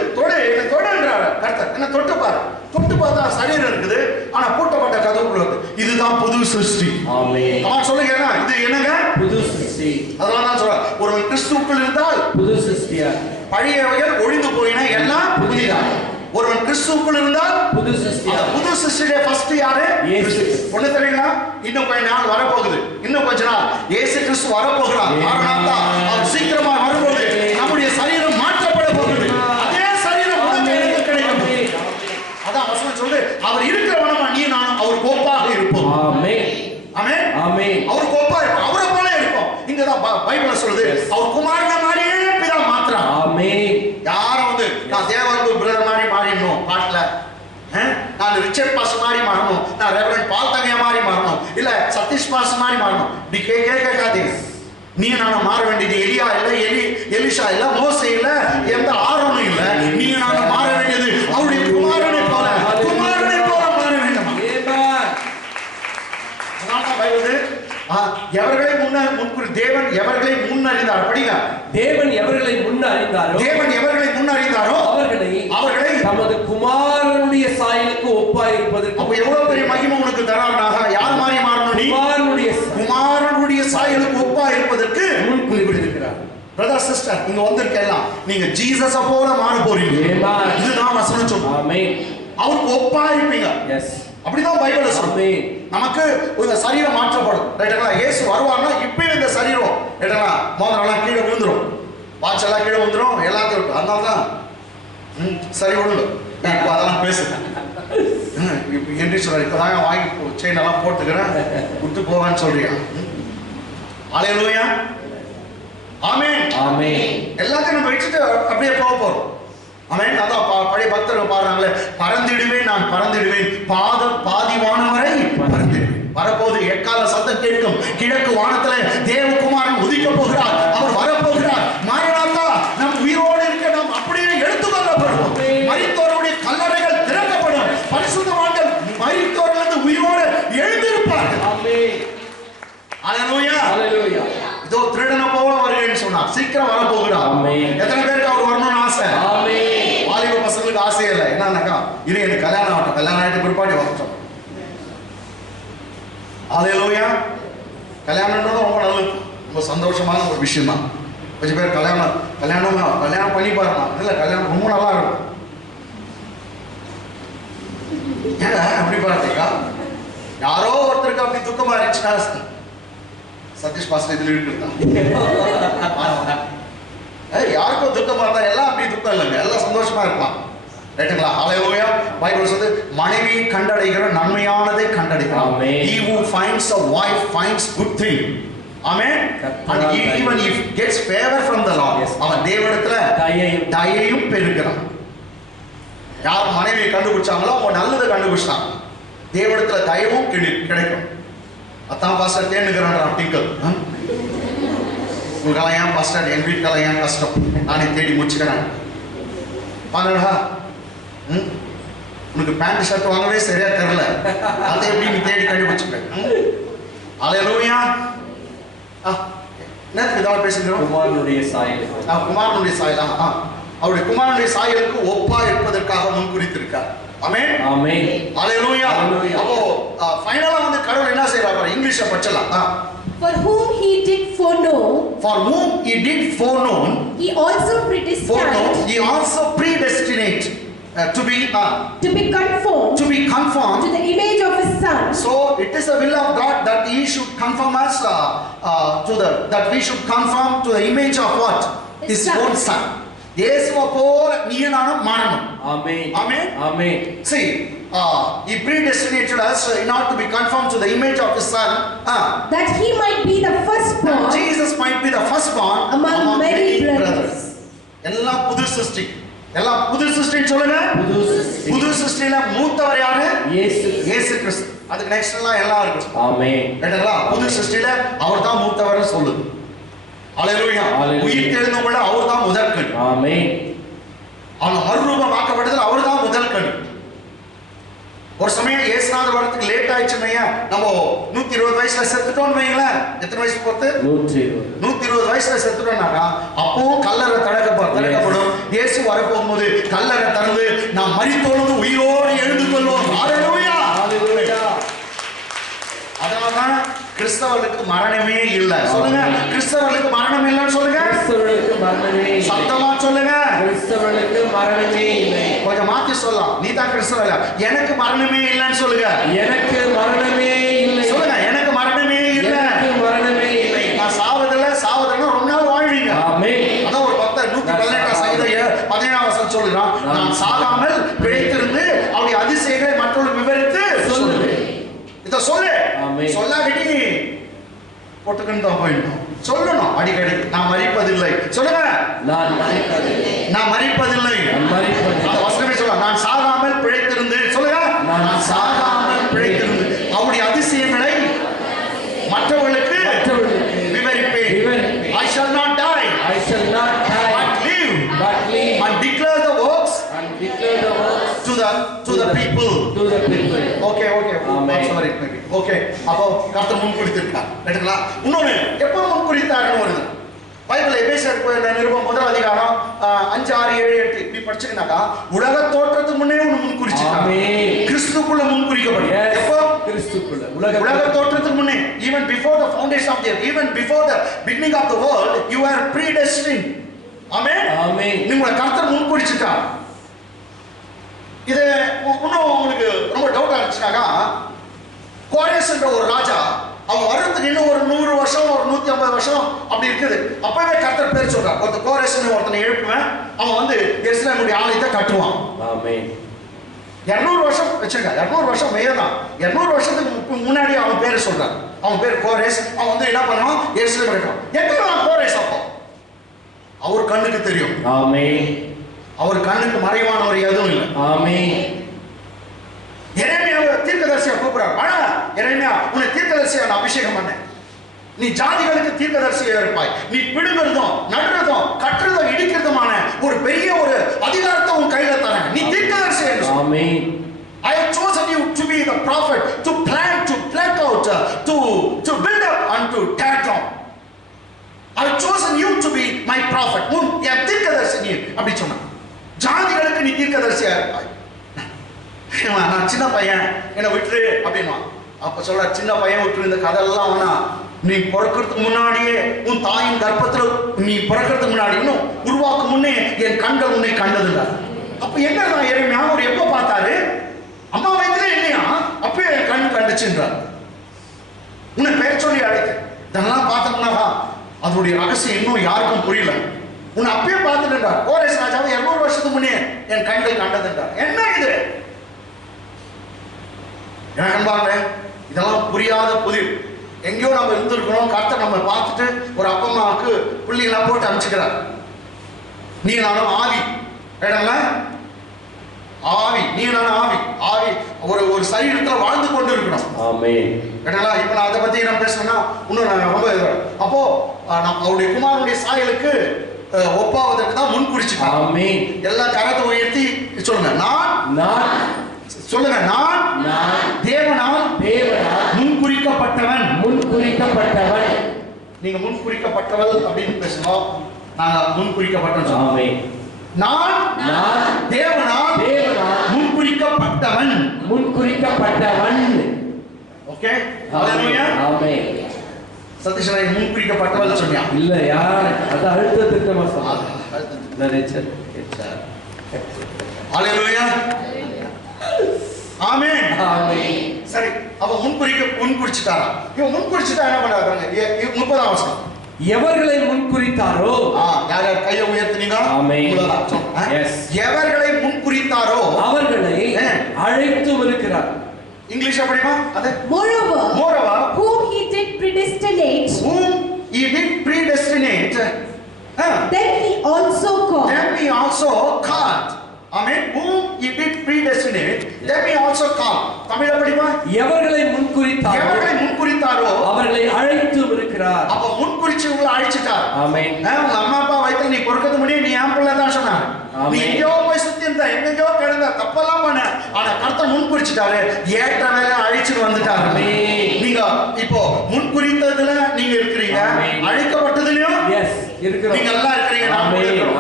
தொடன்றாரு கர்த்தர், என்ன தொட்டு பாரு, தொட்டு பார்த்தா சரீரம் இருக்குது, ஆனா பூட்டப்பட்ட கதவுக்குள்ள இருக்கு. இதுதான் புது சிருஷ்டி. ஆமென். நான் சொல்லுங்க, இது என்னங்க? புது சிருஷ்டி. அதனால நான் சொல்றேன், ஒருவன் கிறிஸ்துவுக்குள் இருந்தால் புது சிருஷ்டியா, பழையவைகள் ஒழிந்து போயின எல்லாம் புதியதாகும். ஒருவன் கிறிஸ்துவுக்குள் இருந்தால் புது சிருஷ்டியா. புது சிருஷ்டியே ஃபர்ஸ்ட் யாரு? இயேசு. ஒண்ணு தெரியுங்களா? இன்னும் கொஞ்ச நாள் வரப்போகுது, இன்னும் கொஞ்ச நாள் இயேசு கிறிஸ்து வரப்போகிறார். ஆனா அவர் சீக்கிரமா வரும்போது நம்முடைய சரீரம் மாற்றப்பட போகுது. அதே சரீரம் உனக்கு எனக்கு கிடைக்கும். அதான் வசனம் சொல்லுது, அவர் இருக்கிறவனமா நீ நானும் அவர் கோப்பாக இருப்போம். ஆமென். ஆமென். ஆமென். அவர் கோப்பா இருப்போம், அவரை போல இருப்போம். இங்கதான் பைபிள் சொல்லுது, அவர் குமாரனை மாதிரியே பிதா மாத்துறார். ஆமென். யாரும் வந்து நான் தேவனுக்கு பிரதர் மாதிரி மாறிடணும் பாட்டுல, நான் ரிச்சர்ட் பாஸ் மாதிரி மாறணும், நான் ரெவரண்ட் பால் தங்கையா மாதிரி மாறணும், இல்ல சதீஷ் பாஸ் மாதிரி மாறணும், இப்படி கேட்காதீங்க. நீ நான் மாற வேண்டியது எலியா இல்ல, எலிஷா இல்ல, மோசே இல்ல, எந்த ஆரோனும் இல்ல. நீ நான் மாற வேண்டியது அவருடைய குமாரனை போல மாற வேண்டும். எவர்களை முன்குறி தேவன் எவர்களை முன்னறிந்தார். படிங்க, தேவன் எவர்களை முன்னறிந்தாரோ அவர்களை தமது குமாரனுடைய சாயலுக்கு ஒப்பாய் இருப்பதற்கு. அப்ப எவ்வளவு பெரிய மகிமை உனக்கு தரானாக, யார் மாதிரி மாறணும்? நீ குமாரனுடைய சாயலுக்கு ஒப்பாய் இருப்பதற்கு முன் குறிப்பிட்டிருக்கிறார். பிரதர் சிஸ்டர், இங்க வந்திருக்கலாம், நீங்க ஜீசஸ போல மாற போறீங்க. இதுதான் வசனம் சொல்லுது. ஆமென். அவருக்கு ஒப்பா இருப்பீங்க. எஸ், அப்படிதான் பைபிள் சொல்லுது. நமக்கு இந்த சரீரம் மாற்றப்படும். ரைட்டுங்களா? இயேசு வருவார்னா இப்பவே இந்த சரீரம் ரைட்டுங்களா மோதிரம்லாம் கீழே விழுந்துரும், வாட்ச் எல்லாம் கீழே விழுந்துரும், எல்லாத்தையும். அதனால தான் சரி ஒண்ணு அதெல்லாம் பேசுறேன். இப்போ என்று சொல்றாரு, இப்பதாங்க வாங்கி செயின் எல்லாம் போட்டுக்கிறேன், விட்டு போவான்னு சொல்றியா? ஹல்லேலூயா. ஆமென். ஆமென். எல்லாத்தையும் நம்ம வச்சுட்டு அப்படியே போக போறோம். ஆமென். அதான் பழைய பக்தர்கள் பாடுறாங்களே, பறந்திடுவேன் நான் பறந்திடுவேன், பாதி வானம் வரை பறந்திடுவேன். வரப்போது எக்கால சத்தம் கேட்கும், கிழக்கு வானத்துல தேவகுமாரன் உதிக்க போகிறார், அவர் வரப்போகிறார். மாயனாத்தா நம் உயிரோடு இருக்க நாம் அப்படியே எடுத்துக்கொள்ளப்படுவோம். மரித்தோருடைய கல்லறைகள் திறக்கப்படும், பரிசுத்தவான்கள் மரித்தோர்கள் உயிரோடு எழுந்திருப்பார்கள். ஆமென். ஹல்லேலூயா. ஹல்லேலூயா. இதோ திருடன போல வருகிறேன்னு சொன்னார், சீக்கிரம் வர போகிறார். ஆமென். எத்தனை பேருக்கு அவர் வரணும்னு ஆசை? ஆமென். வாலிப பசங்களுக்கு ஆசை இல்லை, என்னன்னாக்கா இரு எனக்கு கல்யாணம் ஆகட்டும், கல்யாணம் ஆகிட்டு பிற்பாடு வரட்டும். ஹல்லேலூயா. கல்யாணம்ன்றது ரொம்ப நல்லது, ரொம்ப சந்தோஷமான ஒரு விஷயம் தான். கொஞ்சம் பேர் கல்யாணம் பண்ணி பாருங்க, இல்லை கல்யாணம் ரொம்ப நல்லா இருக்கும். ஏங்க அப்படி பார்த்தீங்களா? யாரோ ஒருத்தருக்கு அப்படி துக்கமா இருந்துச்சுன்னா, சதீஷ் பாஸ்டர் இதுல இருக்குதா? யாருக்கும் துக்கமா இருந்தா எல்லாம் அப்படி துக்கம் இல்லைங்க, எல்லாம் சந்தோஷமா இருப்பான். ரைட்டுங்களா? ஹல்லேலூயா. பைபிள் சொல்லுது மனைவியை கண்டடைகிற நன்மையானதை கண்டடைகிறான். He who finds a wife finds good thing. Amen. And even if gets favor from the Lord, அவன் தேவனிடத்துல தயையும் பெறுகிறான். யார் மனைவியை கண்டுபிடிச்சாங்களோ அவங்க நல்லதை கண்டுபிடிச்சாங்க, தேவனிடத்துல தயவும் கிடைக்கும். அதான் பாஸ்டர் தேடுகிறான் டிங்கல். உங்களுக்கெல்லாம் ஏன் பாஸ்டர், என் வீட்டுக்கெல்லாம் ஏன் கஷ்டம், நானே தேடி முடிச்சுக்கிறேன். பாருடா, உனக்கு பேண்ட் ஷர்ட் வாங்கவே சரியா தெரியல, அதை எப்படி நீ தேடி கண்டுபிடிச்சுப்பேன். ஹல்லேலூயா. என்ன இதெல்லாம் பேசுகிறோம்? குமாரனுடைய சாயல். குமாரனுடைய சாயலா? அவருடைய குமாரனுடைய சாயலுக்கு ஒப்பா இருப்பதற்காக முன்குறித்திருக்கார். ஆமென் ஆமென் ஹல்லேலூயா. அப்போ ஃபைனலா வந்து கடவுள் என்ன செய்றாரு? இங்கிலீஷ்ல படிச்சலாம். For whom he did foreknow, he also predestined, he also predestinate to be conformed to the image of his son. So it is the will of God that he should conform us that we should conform to the image of what? His own son. இயேசுவை போல நீ நானும் மாறணும். ஆமென் ஆமென் ஆமென். See, he predestinated us in order to be conformed to the image of his son, that he might be the firstborn, Jesus might be the firstborn among many brothers. எல்லாம் புது சிருஷ்டி, எல்லாம் புது சிருஷ்டின்னு சொல்லுங்க. புது சிருஷ்டில மூத்தவர் யாரு? இயேசு கிறிஸ்து. அதுக்கு நெக்ஸ்ட் எல்லாம் இருக்கு. ஆமென். கேட்டீங்களா? புது சிருஷ்டில அவர்தான் மூத்தவர் சொல்லுது. ஹல்லேலூயா. உயிர் தெழுந்தவங்கள அவர்தான் முதற்கணி. ஆமென். அவன் மறுரூபமாக்கப்படுதல் அவர்தான் முதற்கணி. ஒரு சமயம் இயேசுநாதர் வரதுக்கு லேட் ஆயிடுச்சுமையா, நம்ம 120 வயசுல செத்துட்டோம்னு வைங்களேன். எத்தனை வயசு பொறுத்து? 120 வயசுல செத்துட்டோம்னாக்கா அப்பவும் கல்லறை திறக்கப்படும். இயேசு வரப்போகும்போது கல்லறை திறந்து நாம் மரித்தோடு உயிரோடு எழுந்து கொள்வோம். ஹல்லேலூயா ஹல்லேலூயா. அதனால்தான் கிறிஸ்தவர்களுக்கு மரணமே இல்லை. சொல்லுங்க, கிறிஸ்தவர்களுக்கு மரணம் இல்லைன்னு சொல்லுங்க. கிறிஸ்தவர்களுக்கு மரணமே இல்லை. சத்தமா சொல்லுங்க, கிறிஸ்தவர்களுக்கு மரணமே இல்லை. கொஞ்சம் மாத்தி சொல்லலாம். நீ தான் கிறிஸ்தவ இல்ல, எனக்கு மரணமே இல்லைன்னு சொல்லுங்க. எனக்கு மரணமே இல்லை சொல்லுங்க. எனக்கு மரணமே இல்லை, எனக்கு மரணமே இல்லை. நான் சாவதில்லை ரொம்ப நாள் வாழ்வீங்க. ஆமென். அதான் ஒரு பக்தர் 118 சங்கீதம் 17ஆம் வசனம் சொல்றான், நான் சாகாமல் பிழைத்திருந்து அவருடைய அதிசயங்களை மற்றவர்களுக்கு விவரித்து சொல்லுவேன். இத சொல்லு. சொல்லாட்டி போட்டுக்கிட்டு தான் போயிடணும். சொல்லணும் அடிக்கடி, நான் மரிப்பதில்லை. சொல்லுங்க, நான் மரிப்பதில்லை. அந்த வசனமே சொல்ல, நான் சாகாமல் பிழைத்திருந்து. சொல்லுங்க, நான் சாகாமல் பிழைத்திருந்து அவருடைய அதிசயங்களை மற்றவர்களுக்கு விவரிப்பேன். I shall not die, but live and declare the works to the people. Okay. Sorry, maybe. Okay. அப்போ கர்த்தர் முன்குறித்திருக்கார். கேட்டீங்களா? இன்னொரு எப்போ முன்குறித்தாருன்னு வருது. பைபிள் எபேசியர் நிருபம் 1ஆம் அதிகாரம் 5, 6, 7, 8 இப்படி படிச்சீங்கன்னாக்கா உலக தோற்றத்துக்கு முன்னே ஒன்று முன்குறிச்சிட்டார். கிறிஸ்துக்குள்ள முன்குறிக்கப்படும். எப்போ? கிறிஸ்துக்குள்ள. உலக தோற்றத்துக்கு முன்னே, even before the foundation of the earth, even before the beginning of the world, you are predestined. ஆமென் ஆமென். உங்களை கர்த்தர் முன்குறிச்சிட்டார். இது இன்னும் உங்களுக்கு ரொம்ப டவுட்டா இருந்துச்சுனாக்கா, கோரேஸ் என்ற ஒரு ராஜா அவன் வர்றதுக்கு இன்னும் ஒரு 100 வருஷம் ஒரு 150 வருஷம் அப்படி இருக்குது. அப்பவே கர்த்தர் பேர் சொல்றார், ஒருத்தர் கோரேஸ்னு ஒருத்தனை எழுப்புவேன், அவன் வந்து எருசலேமுடைய ஆலயத்தை கட்டுவான். ஆமென். 200 வருஷம் வச்சுங்க, 200 வருஷம் மேயதான். 200 வருஷத்துக்கு முன்னாடி அவன் பேரை சொல்றார். அவன் பேர் கோரேஸ். அவன் வந்து என்ன பண்ணுவான்? எருசலேம் கட்டுவான். எங்க கோரேஸ்? அப்போ அவர் கண்ணுக்கு தெரியும். ஆமென். அவர் கண்ணுக்கு மறைவானவர் எதுவும் இல்லை. ஆமென். எரேமியாவை தீர்க்கதரிசியா கூப்பிடுறார். ஆனா எரேமியா, உன்னை தீர்க்கதரிசியா நான் அபிஷேகம் பண்ணேன். நீ ஜாதிகளுக்கு தீர்க்கதரிசியா இருப்பாய். நீ பிடுங்கிறதும் நடுறதும் கட்டுறதும் இடிக்கிறதுமான ஒரு பெரிய ஒரு அதிகாரத்தை உன் கையில தரேன். நீ தீர்க்கதரிசியா இரு. ஆமென். I have chosen you to be the prophet, to plant, to pluck out, to build up and to tear down. I have chosen you to be my prophet. என் தீர்க்கதரிசி நீ அப்படி சொன்னான். ஜாதிகளுக்கு நீ தீர்க்கதரிசியா இருப்பாய். நான் சின்ன பையன், என்னை விட்டுரு அப்படின்னா. அப்ப சொல்ற, சின்ன பையன் விட்டுரு, இந்த கதை எல்லாம் வேணா, நீ பிறக்கிறதுக்கு முன்னாடியே உன் தாயின் கர்ப்பத்துல நீ பிறக்கிறதுக்கு முன்னாடி இன்னும் உருவாக்கும் முன்னே என் கண்கள் உன்னை கண்டதுங்க. அப்ப என்ன எரேமியா அவர் எப்போ பார்த்தாரு? அம்மா வயித்துல இல்லையா, அப்பவே என் கண் கண்டுச்சுன்றார். உன்னை பெயர் சொல்லி அழைத்து இதெல்லாம் பார்த்தோம்னா அதனுடைய ரகசியம் இன்னும் யாருக்கும் புரியல. உன்னை அப்பயே பார்த்துட்டார். கோரேஸ் ராஜாவை 200 வருஷத்துக்கு முன்னே என் கண்கள் கண்டதுன்றார். என்ன இது? எனக்கு அன்பாங்க, இதெல்லாம் புரியாத புதிர். எங்கேயோ நம்ம இருந்திருக்கிறோம், கர்த்தர் நம்ம பார்த்துட்டு ஒரு அப்பா அம்மாவுக்கு புள்ளிகளா போட்டு அனுப்பிச்சுக்கிறார். நீ நானும் ஆவி இடங்கள ஆவி, நீ நானும் ஆவி ஆவி ஒரு சரீரத்துல வாழ்ந்து கொண்டு இருக்கிறோம். ஆமென். இடங்களா இப்ப நான் அதை பத்தி நான் பேசணும்னா இன்னும் நான் ரொம்ப அப்போ அவருடைய குமாரனுடைய சாயலுக்கு ஒப்பாவதற்கு தான் முன் குறிச்சுட்டான். ஆமென். எல்லா கரத்தை உயர்த்தி சொல்லுங்க. நான் சொல்லுங்க. நான் தேவனால் முன்குறிக்கப்பட்டவன். நீங்க முன்குறிக்கப்பட்டவள் அப்படின்னு பேசணும். நாங்க முன்குறிக்கப்பட்டோம். ஆமென். நான் தேவனால் முன்குறிக்கப்பட்டவன். ஓகே, ஹalleluya. ஆமென். சதீஷ் ராய் முன்குறிக்கப்பட்டவள் சொன்னியா? இல்ல யார் அது அழுத்த திட்டமா சொன்னாங்க. ஹalleluya. ஆமென். ஆமென். சரி, அப்ப முன்குறிச்சிட்டாரா? இவன் முன்குறிச்சிட்டா என்ன பண்றாங்க? 30ஆம் வசனம். எவர்களை முன்குறித்தாரோ யார் யார் கையை உயர்த்தினீங்க? ஆமென். எஸ். எவர்களை முன்குறித்தாரோ அவர்களை அழைத்து இருக்கிறார். இங்கிலீஷ் அப்படிமா? அது moreover whom he did predestinate, then he also called. Amen. Whom he did predestinate, then he also called. தமிழ்ல படிமா? எவர்களை முன்குறித்தாரோ அவர்களை அழைத்து இருக்கிறார். அப்ப முன்குறிச்சு உங்களை அழைச்சிட்டார். ஆமென். உங்க அம்மா அப்பா வயித்துல நீ பிறக்கிறது முடியும், நீ என் பிள்ளை தான் சொன்னாங்க. நீ எங்கேயோ போய் சுத்தி இருந்த, எங்கேயோ கிடந்த, தப்பெல்லாம் பண்ண, ஆனா கர்த்தர் முன்குறிச்சிட்டாரு. ஏற்ற வேலை அழைச்சிட்டு வந்துட்டாரு. நீங்க இப்போ முன்குறித்ததுல நீங்க இருக்கிறீங்க, அழைக்கப்பட்டதுலயும் இருக்கிறோம். நீங்க எல்லாம் இருக்கிறீங்க.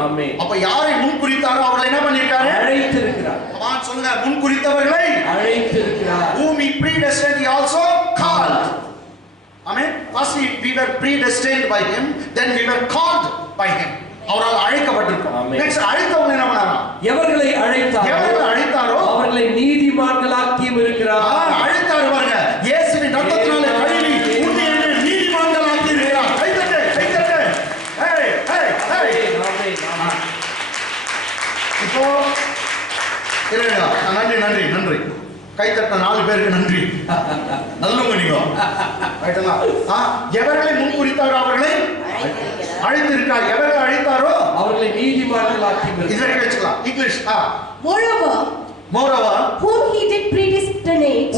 ஆமென். அப்ப யாரை முன்குறித்தாரோ அவர்களை என்ன பண்ணிருக்காரு? அழைத்து இருக்கிறார். ஆமென் சொல்லுங்க. முன்குறித்தவர்களை அழைத்து இருக்கிறார். whom he predestined he also called. Amen. First we were predestined by him, then we were called by him. அவரால் அழைக்கப்பட்டிருக்கோம். நெக்ஸ்ட் அழைத்தவங்க என்ன பண்ணாரா? எவர்களை அழைத்தாரோ அவர்களை நீதிமான்களாக்கியும் இருக்கிறார். அழைத்தாரு பாருங்க. இயேசுவின் ரத்தத்தினாலே கழுவி உன்னை என்னை நீதிமான்களாக்கி இருக்கிறார். கைதட்டு. ஹே. ஆமென். இப்போ நன்றி கைத்தட்ட 4 பேருக்கு நன்றி. நல்லவங்க நீங்க. ரைட்டா? எவர்களை முன்குறித்தாரோ அவர்களை அழைத்திருக்கார். எவர்களை அழைத்தாரோ அவர்களை நீதிமான்களாக்கி இருக்கிறார். இதை வச்சுக்கலாம். English. moreover whom he did predestinate,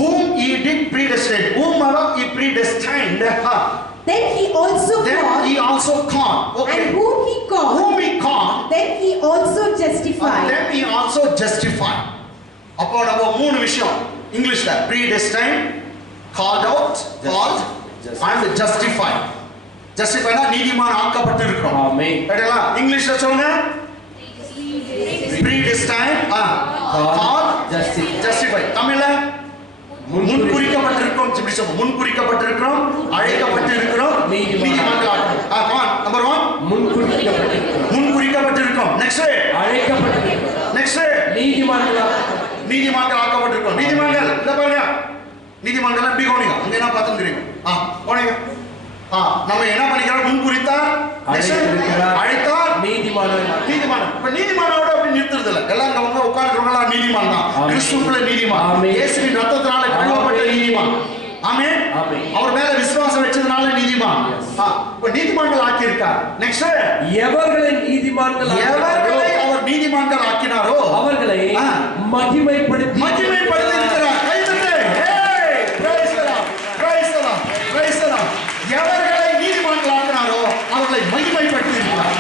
whomever he predestined, then he also called. Okay. And whom he called, then he also justified. அப்போ நம்ம 3 விஷயம் இங்கிலீஷ்ல predestined, called out, called and justified. ஜஸ்டிஃபைனா நீதிமான் ஆக்கப்பட்டு இருக்கிறோம். ஆமென். ரைட்டா? இங்கிலீஷ்ல சொல்லுங்க. predestined, called, justified. தமிழ்ல முன்குறிக்கப்பட்டிருக்கிறோம். இப்படி சொல்லுங்க. முன்குறிக்கப்பட்டிருக்கிறோம், அழைக்கப்பட்டிருக்கிறோம், நீதிமான்கள். நம்பர் 1 முன்குறிக்கப்பட்டிருக்கிறோம். நெக்ஸ்ட் அழைக்கப்பட்டிருக்கிறோம். நெக்ஸ்ட் நீதிமான்கள் ஆக்கப்பட்டிருக்கிறோம். நீதிமான்கள் இந்த பாருங்க. நீதிமான்கள் எப்படி போனீங்க? அங்க என்ன பார்த்துக்கிறீங்க? போனீங்க. நம்ம என்ன பண்ணிக்கிறோம்? முன்குறித்தார், அழைத்தார், நீதிமான். இப்ப நீதிமானோட அப்படி நிறுத்துறது இல்ல. எல்லாம் அவங்க உட்கார்ந்துறவங்க நீதிமான் தான். கிறிஸ்துவுக்குள்ள நீதிமான், இயேசுவின் ரத்தத்தினால கழுவப்பட்ட நீதிமான். ஆமென். அவர் மேல விசுவாசம் வச்சதுனால நீதிமான். இப்ப நீதிமான்கள் ஆக்கி இருக்கார். நெக்ஸ்ட் எவர்களை அவர் நீதிமான்கள் ஆக்கினாரோ அவர்களை மகிமைப்படுத்தி இருக்கிறார். கைதட்டு. praise the Lord. எவர்களை நீதிமான்கள் ஆக்கினாரோ அவர்களை மகிமைப்படுத்தி இருக்கிறார்.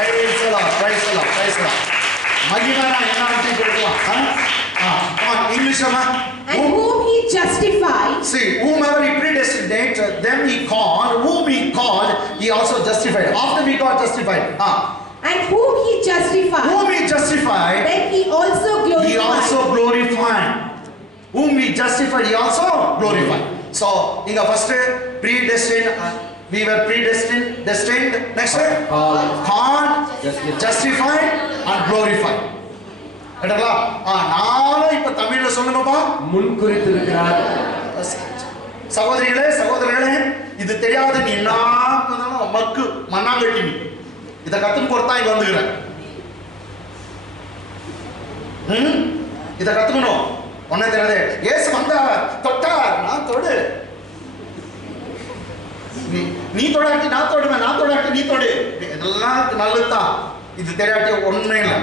praise the Lord. மகிமைனா என்ன அர்த்தம் சொல்லுங்க? இங்கிலீஷ்ல and whom he justified. See, whomever he predestined, them he called. Whom he called, he also justified. After we got justified, and whom he justified, then he also glorified. Whom he justified, he also glorified. So இங்க first predestined, we were predestined, destined. Next called, justified and glorified. என்னடா நானும் இப்ப தமிழ்ல சொல்லுங்கப்பா. முன்குறித்திருக்கிறார். சகோதரிகளே சகோதரர்களே, இது தெரியாத நீ என்ன மக்கு மண்ணாங்கட்டி நீ இதை கத்துன்னு பொறுத்தா இங்க வந்துக்கிறேன். இதை கத்துக்கணும். ஒன்னே தெரியாது. ஏசு வந்தார், தொட்டார், நான் தொடு, நீ தொடாட்டி நான் தொடுவேன், நான் தொடாட்டி நீ தொடு, இதெல்லாம் நல்லதுதான். இது தெரியாட்டி ஒண்ணுமே இல்லை.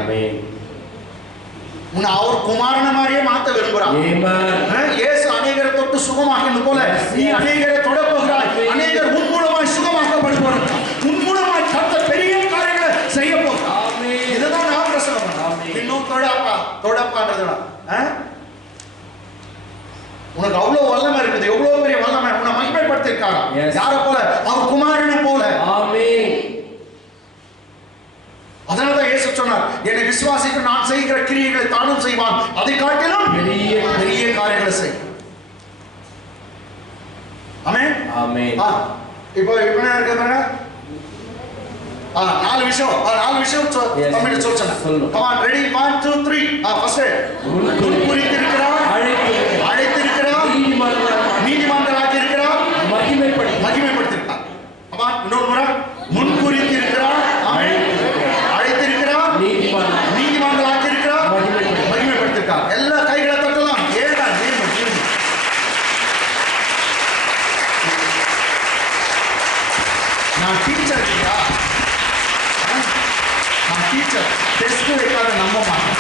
உன்னை அவர் குமாரன மாதிரியே மாத்த விரும்புறான். இயேசு அநேகரை தொட்டு சுகமாக்கினது போல நீ அநேகரை தொட போகிறாய். அநேகர் உன் மூலமாய் சுகமாக்கப்படுவார்கள். உன் மூலமாய் கர்த்தர் பெரிய காரியங்களை செய்ய போகிறார். இதுதான் நான் பிரசங்கம் பண்றேன். இன்னும் தொடாப்பா தொடாப்பான்றதுனா உனக்கு அவ்வளவு வல்லமை இருக்குது. எவ்வளவு பெரிய வல்லமை உன்னை மகிமைப்படுத்திருக்காரா? யாரை போல? அவர் குமாரனை போல. ஆமென். அதனாலதான் இயேசு சொன்னார், என்னை விசுவாசிக்க நான் செய்கிற கிரியைகளை தானும் செய்வான், அதை காட்டிலும் பெரிய பெரிய காரியங்களை செய். ஆமென் ஆமென். இப்போ என்ன இருக்கு பாருங்க. 4 விஷயம் தமிழ்ல சொல்றேன். come on ready 1 2 3. ஃபர்ஸ்ட் குறித்திருக்கிறார், அழைத்திருக்கிறார், நீதிமான்களாக்கி இருக்கிறார், மகிமைப்படுத்திருக்கிறார். come on இன்னொரு முறை. முன்குறித்திருக்கிறார், அழைத்திருக்கிறார், நீதிமான்களாக்கி இருக்கிறார், மகிமைப்படுத்திருக்கிறார். எல்லா கைகளை தட்டலாம். ஏடா நான் டீச்சர் இல்லையா? நான் டீச்சர். டெஸ்ட் வைக்காத நம்ப மாட்டேன்.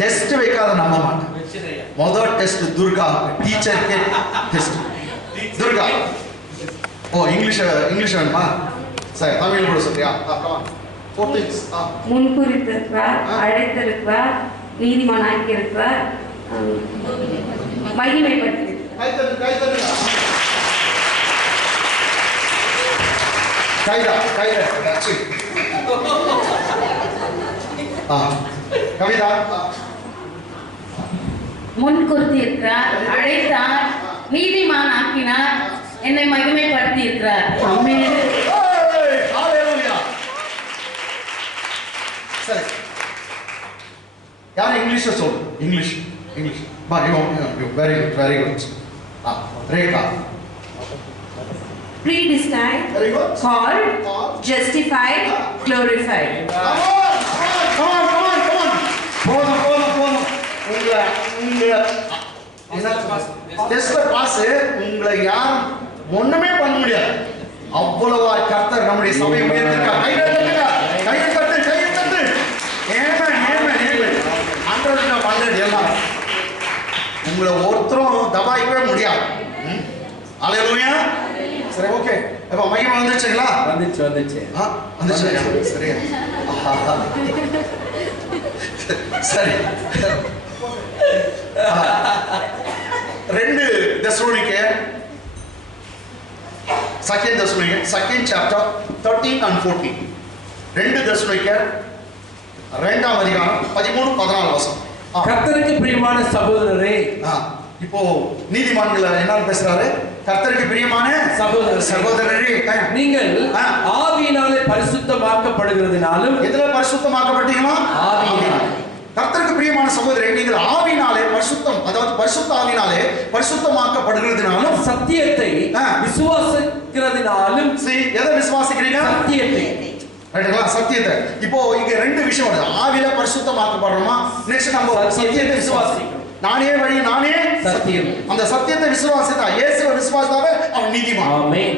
டெஸ்ட் வைக்காத நம்ப மாட்டேன். முதல் டெஸ்ட் துர்கா டீச்சர் கே டெஸ்ட். துர்கா ஓ இங்கிலீஷ் வேணுமா? சரி தமிழ் கூட சொல்றியா? முன்குறித்திருக்கிறார், அழைத்திருக்கிறார், நீதிமானாக்கி இருக்கிறார், மகிமைப்படுத்தியிருக்கிறார். கவிதா முன்குறித்திருக்கிறார், அழைத்தார், நீதிமான் ஆக்கினார், என்னை மகிமைப்படுத்தி இருக்கிறார். சரி யார் இங்கிலீஷ் சொல்லு. English very good very good. Rekha Predestined, called, justified, glorified. Come on. போதும். டெஸ்ட்ல பாஸ் உங்களை யாரும் ஒண்ணுமே பண்ண முடியாது. அவ்வளவு கர்த்தர் நம்முடைய சபையை உயர்த்திருக்கார். கையை தட்டு. எல்லாம் உங்களை ஒருத்தரும் தபாய்க்கவே முடியாது. அல்லேலூயா. சரி ஓகே. அப்ப மகிமை வந்துச்சுங்களா? வந்துச்சு. சரி. சரி 2 தெசலோனிக்கேயர் second chapter 13 and 14. 2 தெசலோனிக்கேயர் 2ஆம் அதிகாரம் 13 14 வசனம். கர்த்தருக்கு பிரியமான சகோதரரே, இப்போ நீதிமான்கள் என்ன பேசுறாரு? கர்த்தருக்கு பிரியமான சகோதரரே, நீங்கள் ஆவியினாலே பரிசுத்தமாக்கப்படுகிறதுனாலும். எதுல பரிசுத்தமாக்கப்பட்டீங்களா? ஆவியினாலே. கர்த்தருக்கு பிரியமான சகோதரரே, நீங்கள் ஆவியினாலே பரிசுத்தம், அதாவது பரிசுத்த ஆவியினாலே பரிசுத்தமாக்கப்படுகிறதுனாலும் சத்தியத்தை விசுவாசிக்கிறதுனாலும். எதை விசுவாசிக்கிறீங்க? சத்தியத்தை. ரைட்டுங்களா? சத்தியத்தை. இப்போ இங்க 2 விஷயம் வருது. ஆவியில பரிசுத்தமாக்கப்படுறோமா, நெக்ஸ்ட் நம்ம சத்தியத்தை விசுவாசிக்கிறோம். நானே வழி, நானே சத்தியம். அந்த சத்தியத்தை விசுவாசித்தா, இயேசுவை விசுவாசித்தாவே அவன் நீதிமான். ஆமென்.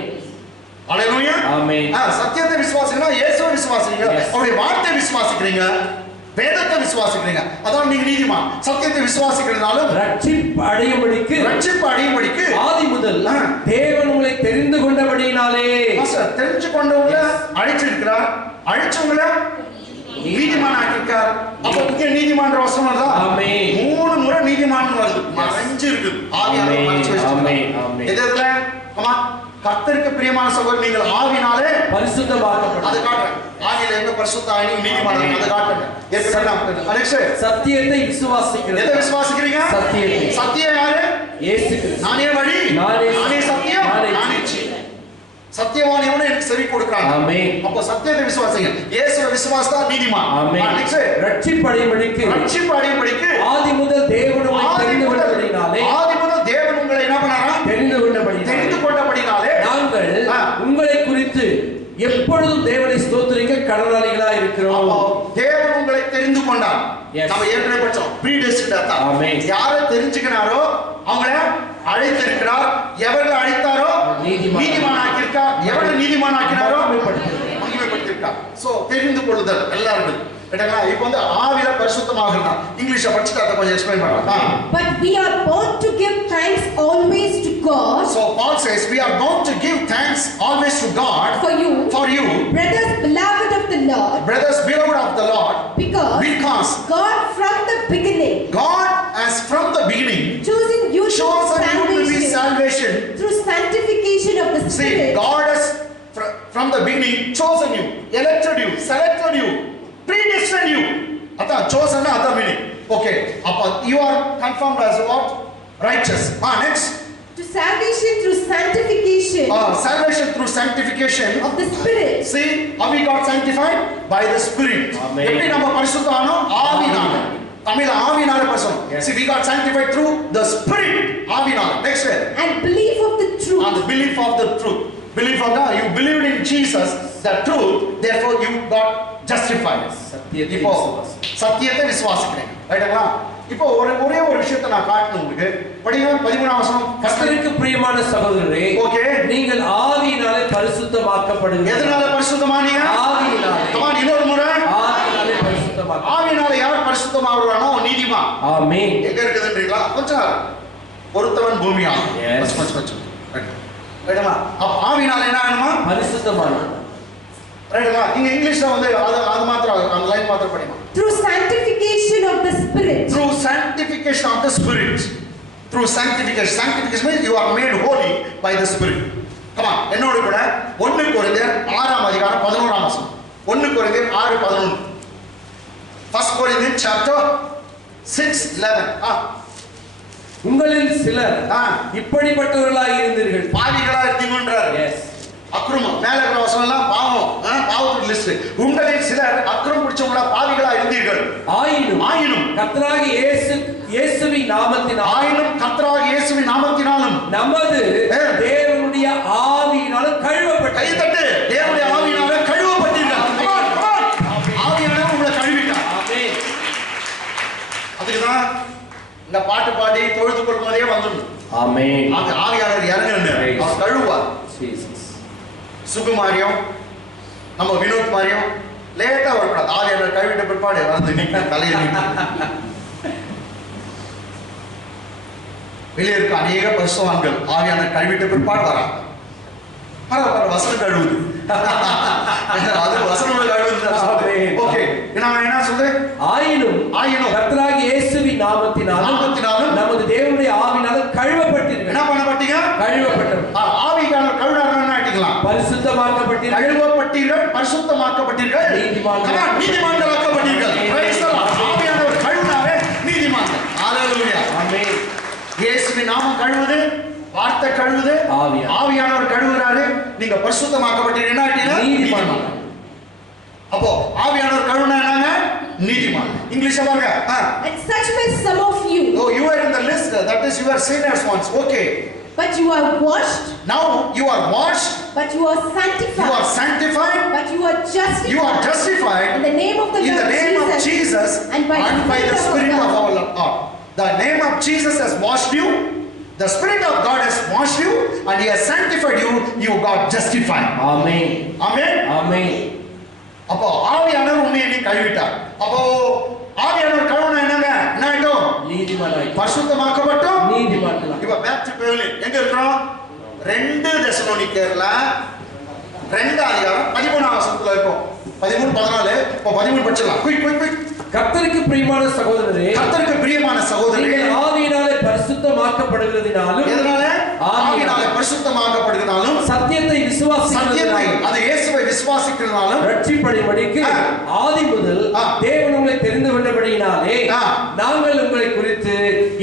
அல்லேலூயா. ஆமென். சத்தியத்தை விசுவாசிக்கிறீங்க, இயேசுவை விசுவாசிக்கிறீங்க, அவருடைய வார்த்தையை விசுவாசிக்கிறீங்க, வேதத்தை விசுவாசிக்கிறீங்க, அதான் நீங்க நீதிமான். சத்தியத்தை விசுவாசிக்கிறதுனாலும் ரட்சிப்பு அடையும்படிக்கு ஆதி முதல் தேவன் உங்களை தெரிந்து கொண்டபடியினாலே. தெரிஞ்சு கொண்டவங்கள அழைச்சிருக்கிறார், அழைச்சவங்கள நீதிமான் ஆக்கியிருக்கார். அப்ப இங்க நீதிமான் வசனம் வருதா? ஆமென். 3 முறை நீதிமான் வருது. மறைஞ்சு இருக்கு. ஆவியானவர் மறைச்சு வச்சிருக்கார். எதுல? கமா கர்த்தருக்கு பிரியமான சகோதரர் நீங்கள் ஆவினாலே பரிசுத்தமாக்கப்பட. அது காட்டுறேன். ஆவியில எங்க பரிசுத்த ஆவி நீதிமான் அது காட்டுறேன். ஏற்கனவே அலெக்ஸ் சத்தியத்தை விசுவாசிக்கிறது. எதை விசுவாசிக்கிறீங்க? சத்தியத்தை. சத்தியம் யாரு? இயேசு கிறிஸ்து. நானே வழி, நானே சத்தியம், நானே ஜீவன். சத்தியவான் எவனோ எனக்கு செவி கொடுக்கிறான். ஆமென். அப்ப சத்தியத்தை விசுவாசிங்க. இயேசுவை விசுவாசித்தா நீதிமான். ஆமென். நெக்ஸ்ட் ரட்சிப்படையும்படிக்கு ஆதி முதல் தேவன் உங்களை தெரிந்து கொண்டபடினாலே என்ன பண்ணாரா? தெரிந்து கொண்டபடினாலே நாங்கள் உங்களை குறித்து எப்பொழுதும் தேவனை ஸ்தோத்திரிக்க கடனாளிகளாய் இருக்கிறோம். தேவன் உங்களை தெரிந்து கொண்டார். Yes. நம்ம ஏற்கனவே படிச்சோம். predestined தான். ஆமென். யாரை தெரிஞ்சுக்கினாரோ அவங்கள அழைத்திருக்கிறார். எவரை அழைத்தாரோ நீதிமானாக்கியிருக்கார். எவரை நீதிமானாக்கினாரோ மகிமைப்படுத்தியிருக்கார். சோ தெரிந்து கொள்ளுதல் எல்லாரும். இப்போ வந்து ஆவில பரிசுத்தமாகறதா. இங்கிலீஷ்ல படிச்சுட்டு அத கொஞ்சம் எக்ஸ்பிளைன் பண்ணலாம். But we are bound to give thanks always to God. So Paul says we are bound to give thanks always to God For you, brothers beloved of the Lord, because God from the beginning has from the beginning chosen you to be salvation through sanctification of the See, Spirit. God has from the beginning chosen you, elected you, selected you, predestined you. Atha chosen na atha meaning. Okay, appa you are confirmed as what? Righteous. Next. To salvation through sanctification. Salvation through sanctification of the Spirit. See, how we got sanctified? By the Spirit. Amen. எப்படி நம்ம பரிசுத்தமானோ ஆவினால. தமிழ் ஆவினால பரிசுத்தம். See, we got sanctified through the Spirit. ஆவினால. Next word. And belief of the truth. And the belief of the truth. Belief of God. You believed in Jesus, the truth. Therefore, you got justified. சத்தியத்தை விசுவாசிக்கிறேன். ரைட்டுங்களா? இப்போ ஒரே ஒரு விஷயத்தை நான் காட்டணும் உங்களுக்கு. படிங்க 13ஆம் வசனம். கர்த்தருக்கு பிரியமான சகோதரரே, ஓகே, நீங்கள் ஆவியினாலே பரிசுத்தமாக்கப்படுவீர்கள். எதனால பரிசுத்தமானீங்க? ஆவியினாலே. கமான் இன்னொரு முறை. ஆவியினாலே பரிசுத்தமாக்க. ஆவியினால யார் பரிசுத்தமாகறானோ நீதிமான். ஆமென். எங்க இருக்குதுன்றீங்களா? கொஞ்சம் பொறுத்தவன் பூமியா. கொஞ்சம். ரைட்டுங்களா? அப்ப ஆவியினால என்ன ஆகணுமா? பரிசுத்தமானது. ரைட்டுங்களா? இங்க இங்கிலீஷ்ல வந்து அது மாத்திரம் அந்த லைன் மாத்திரம் படிங்க. Through sanctification of the Spirit. Through sanctification of the Spirit. Through sanctification. Sanctification means you are made holy by the Spirit. Come on. என்னோட கூட 1 கொரிந்தியர் 6ஆம் அதிகாரம் 11ஆம் வசனம். 1 கொரிந்தியர் 6:11. 1 Corinthians chapter 6:11. உங்களில் சிலர் இப்படிப்பட்டவர்களாய் இருந்தீர்கள். பாவிகளா இருந்தீங்கன்றார். எஸ். அக்கிரமம் மேல இருக்கிற வசனம் எல்லாம் பாவம். பாவத்துக்கு லிஸ்ட். உங்களில் சிலர் அக்கிரமம் பிடிச்சவங்களா பாவிகளா இருந்தீர்கள். ஆயினும் கர்த்தராகிய இயேசுவின் நாமத்தினாலும் நமது தேவனுடைய ஆவியினாலும் கழுவப்பட்ட. கை தட்டு. தேவனுடைய ஆவியினால கழுவப்பட்டீர்கள். ஆவியானவர் உங்களை கழுவிட்டார். ஆமென். அதுக்குதான் இந்த பாட்டு பாடி தொழுது கொள்வதே வந்துடும். ஆமென். ஆவியானவர் இறங்குறார். அவர் கழுவார். சுகுமாரியம் நம்ம வினோத் மாரியம் லேட்டா வரக்கூடாது. ஆவியானவர் கழுவிட்ட பிற்பாடு வந்து நிற்க தலையை வெளியே இருக்க அநேக பரிசுத்தவான்கள் ஆவியானவர் கழுவிட்ட பிற்பாடு வராங்க. வசனம் கழுவுது. அது வசனம் கழுவுது. ஓகே, நான் என்ன சொல்றேன்? ஆயினும் கர்த்தராகிய இயேசுவின் நாமத்தினாலும் நமது தேவனுடைய ஆவியினாலும் கழுவப்பட்டீர்கள். என்ன பண்ணப்பட்டீங்க? கழுவப்பட்டீர்கள். ஆவியானவர் கழுவுறாருன்னா ஆட்டிக்கலாம். பரிசுத்தமாக்கப்பட்டீர்கள். கழுவப்பட்டீர்கள், பரிசுத்தமாக்கப்பட்டீர்கள், நீதிமான்களாக்கப்பட்டீர்கள். Praise the Lord. ஆவியானவர் கழுவுனாரே நீதிமான்கள். ஹalleluya. ஆமென். இயேசுவின் நாமம் கழுவுது, வார்த்தை கழுவுது, ஆவியானவர் கழுவுறாரு. நீங்க பரிசுத்தமாக்கப்பட்டீர்கள். என்ன ஆட்டீங்க? நீதிமான். அப்போ ஆவியானவர் கழுவுனா என்னங்க? நீதிமான். இங்கிலீஷ்ல பாருங்க. And such may some of you. Oh, you are in the list. That is you are sinners once. Okay. But you are washed. Now you are washed. But you are sanctified. You are sanctified. But you are justified. You are justified. In the name of the Lord Jesus. And by the Spirit of our Lord. The name of Jesus has washed you. The Spirit of God has washed you, and He has sanctified you. You got justified. Amen. Amen. Amen. அப்போ ஆவியானவர் உன்னை கழுவிட்டார். அப்போ ஆவியானவர் கழுவுனா என்னங்க? என்ன ஆயிட்டோம்? நீதிமானாய். பரிசுத்தமாக்கப்பட்டோம். நீதிமான்களா. இப்ப பேக் டு பெர்லின் எங்க இருக்கோம்? 2 தெசலோனிக்கேர்ல 2 அதிகாரம் 13ஆம் வசனத்துல இருக்கோம். 13 14. இப்போ 13 படிச்சலாம். குயிக். கர்த்தருக்கு பிரியமான சகோதரரே, கர்த்தருக்கு பிரியமான சகோதரரே, நீங்கள் ஆவியினாலே பரிசுத்தமாக்கப்படுகிறதினாலும். எதனால? ஆவியினாலே பரிசுத்தமாக்கப்படுகிறதாலும் சத்தியத்தை சத்தியத்தை அது இயேசுவை விசுவாசிக்கிறதாலும் ரட்சிப்படைபடிக்கு ஆதி முதல் தேவன் உங்களை தெரிந்து கொண்டபடியினாலே நாங்கள் உங்களை குறித்து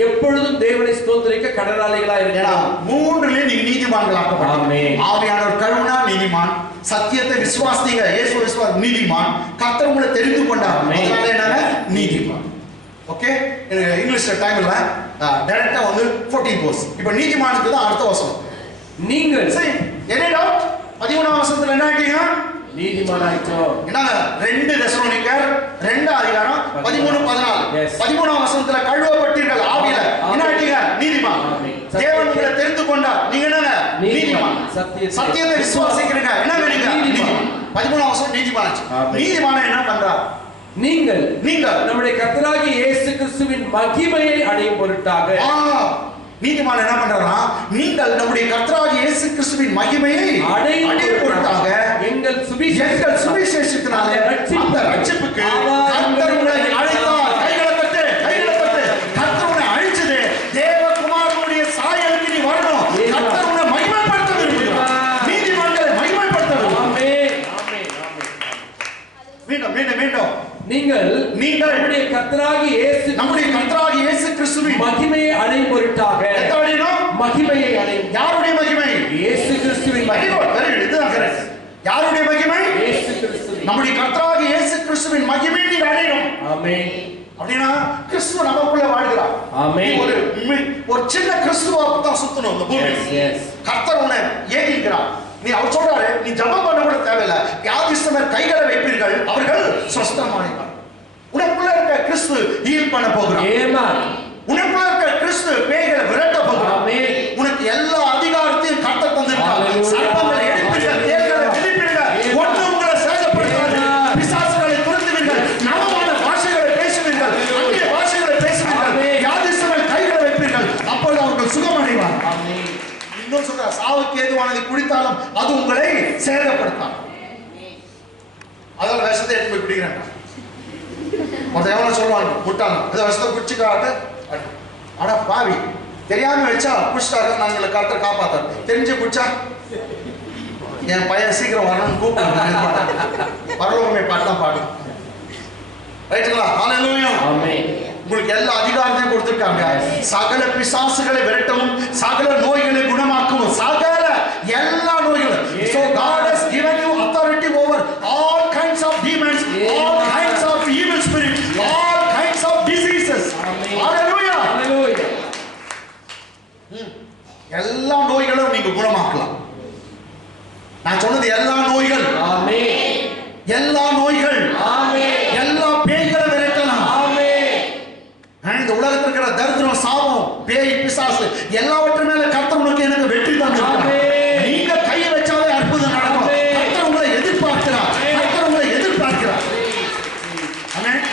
எப்பொழுதும் தேவனை ஸ்தோத்திரிக்க கடனாளிகளாய் இருக்கிறோம். மூன்றிலே நீ நீதிமான்களாக்கப்பட்டீர்கள். ஆமென். ஆவியானவர் கருணா நீதிமான், சத்தியத்தை விசுவாசிங்க இயேசு விசுவாச நீதிமான், கர்த்தர் உங்களை தெரிந்து கொண்டார் அதனால என்னங்க நீதிமான். ஓகே, இங்கிலீஷ்ல டைம் இல்ல, டைரக்டா வந்து 14 போஸ். இப்போ நீதிமானுக்கு தான் அடுத்த வசனம். நீங்கள் சரி, என்ன டவுட்? 13ஆம் வசனத்துல என்ன ஆயிட்டீங்க? நீதிமானாயிட்டோம். என்னங்க 2 தெசலோனிக்கர் 2 அதிகாரம் 13 14. Yes. 13ஆம் வசனத்துல கழுவப்பட்டீர்கள் ஆவியில என்ன ஆயிட்டீங்க? நீதிமான். தேவன் உங்களை தெரிந்து கொண்டார். நீங்க என்னங்க? நீதிமான். சத்தியத்தை விசுவாசிக்கிறீங்க என்னங்க? நீங்க நீதிமான். 13ஆம் வசனம் நீதிமான். நீதிமான் என்ன பண்றார்? நீங்கள் நீங்கள் நம்முடைய கர்த்தராகிய இயேசு கிறிஸ்துவின் மகிமையை அடையும் பொருட்டாக நீதிமான் என்ன பண்றாரா? நீங்கள் நம்முடைய கர்த்தராகிய இயேசு கிறிஸ்துவின் மகிமையை அடையும் பொருட்டாக எங்கள் சுவிசேஷத்தினாலே அந்த ரட்சிப்புக்கு கர்த்தர் உங்களை அழைத்தார். கைகளை தட்டு, கைகளை தட்டு. கர்த்தர் உங்களை அழைச்சது தேவகுமாரனுடைய சாயலுக்கு நீ வரணும். கர்த்தர் உங்களை மகிமைப்படுத்த விரும்புகிறார். நீதிமான்களை மகிமைப்படுத்த விரும்புகிறார். ஆமென், ஆமென், ஆமென். மீண்டும் மீண்டும் மீண்டும் நீங்கள் நம்முடைய கர்த்தராகிய இயேசு கிறிஸ்துவின் மகிமையை அடையும் பொருட்டாக மகிமையை அடையும். யாருடைய மகிமை? இயேசு கிறிஸ்துவின் மகிமை. இதுதான் கரெக்ட். யாருடைய மகிமை? இயேசு கிறிஸ்துவின். நம்முடைய கர்த்தராகிய இயேசு கிறிஸ்துவின் மகிமை நீ அடையணும். ஆமென். அப்படினா கிறிஸ்து நமக்குள்ள வாழ்கிறார். ஆமென். ஒரு சின்ன கிறிஸ்துவா தான் சுத்தணும் இந்த பூமியில். கர்த்தர் உன்னை ஏகிக்கிறார். நீ அவர் சொல்றாரு, நீ ஜெபம் பண்ண கூட தேவையில்லை. வியாதிஸ்தர் கைகளை வைப்பீர்கள், அவர்கள் சுஸ்தமாவார்கள். உனக்குள்ள இருக்க கிறிஸ்து ஹீல் பண்ண போகிறார். ஆமென். உனக்குள்ள இருக்க கிறிஸ்து பேய்களை விரட்ட போகிறார். ஆமென். உனக்கு எல்லா அதிகாரத்தையும் கர்த்தர் தந்திருக்கிறார். சர்ப்பங்களை எடுப்பீர்கள், தேள்களை மிதிப்பீர்கள், ஒன்றும் உங்களை சேதப்படுத்தாது. பிசாசுகளை துரத்துவீர்கள், நவமான பாஷைகளை பேசுவீர்கள், அந்நிய பாஷைகளை பேசுவீர்கள், வியாதிஸ்தர் கைகளை வைப்பீர்கள், அப்பொழுது அவர்கள் சுகமடைவார். ஆமென். இன்னும் சொல்ற, சாவுக்கு ஏதுவானதை குடித்தாலும் அது உங்களை சேதப்படுத்தாது. அதனால விஷத்தை எடுத்து போய் குடிக்கிறேன். ஒருத்தர் எவ்வளவு சொல்லுவாங்க, முட்டாங்க இந்த விஷத்தை குடிச்சுக்காட்டு. ஆனா பாவி தெரியாம வச்சா குடிச்சிட்டாரு, நாங்களை கரெக்டாக காப்பாத்தாரு. தெரிஞ்சு குடிச்சா என் பையன் சீக்கிரம் வரணும்னு கூப்பிட்டு பரலோகமே பாட்டு தான் பாடு. ரைட்டுங்களா? ஹல்லேலூயா. ஆமென். உங்களுக்கு எல்லா அதிகாரத்தையும் கொடுத்திருக்காங்க. சகல பிசாசுகளை விரட்டவும், சகல நோய்களை குணமாக்கவும், சகல எல்லா நோய்களும். So God has given you authority over all kinds of demons, all kinds of evil spirits, all kinds of diseases. Hallelujah. Hallelujah. எல்லா நோய்களும் நீங்க குணமாக்கலாம். நான் சொன்னது எல்லா நோய்கள். ஆமென். எல்லா நோய்கள். ஆமென். எல்லா பேய்களை விரட்டலாம். இந்த உலகத்தில் இருக்கிற தரித்திரம், சாபம், பேய், பிசாசு எல்லாவற்று மேல கர்த்தர் உனக்கு எனக்கு வெற்றி தந்திருக்கிறார். நீங்க கை வச்சாலே அற்புதம் நடக்கும். கர்த்தர் உங்களை எதிர்பார்க்கிறார். கர்த்தர் உங்களை எதிர்பார்க்கிறார். ஆமென்.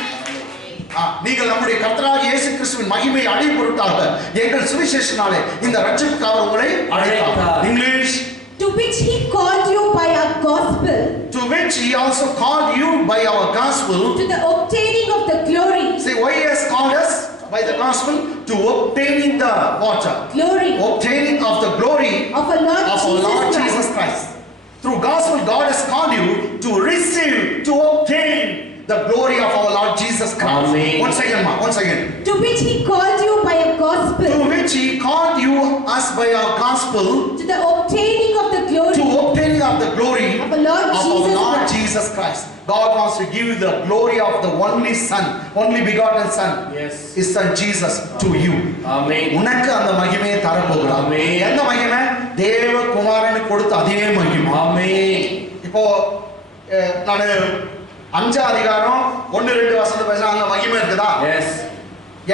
நீங்கள் நம்முடைய கர்த்தராகிய இயேசு கிறிஸ்துவின் மகிமையை அடையும் பொருட்டாக எங்கள் சுவிசேஷனாலே இந்த ரட்சிப்புக்காக உங்களை அழைத்தார். English. To which he called you by our gospel. To which he also called you by our gospel. To the obtaining of the glory. See why he has called us by the gospel? To obtaining the what? Glory. Obtaining of the glory of our Lord Jesus Christ. Through gospel God has called you to receive, to obtain the glory of our Lord Jesus Christ. Amen. Once again. To which he called you by a gospel. To which he called you us by our gospel. To the obtaining of the glory. To obtaining of the glory of our Lord Jesus Christ. God wants to give the glory of the only Son, only begotten Son. Yes. His Son Jesus to you. Amen. உனக்கு அந்த மகிமையை தர போகிறார். Amen. எந்த மகிமை? தேவகுமாரனுக்கு கொடுத்த அதே மகிமை. Amen. இப்போ நான் 5 அதிகாரம் 1-2 வசனம் பேசுறேன், அங்க மகிமை இருக்குதா? எஸ்.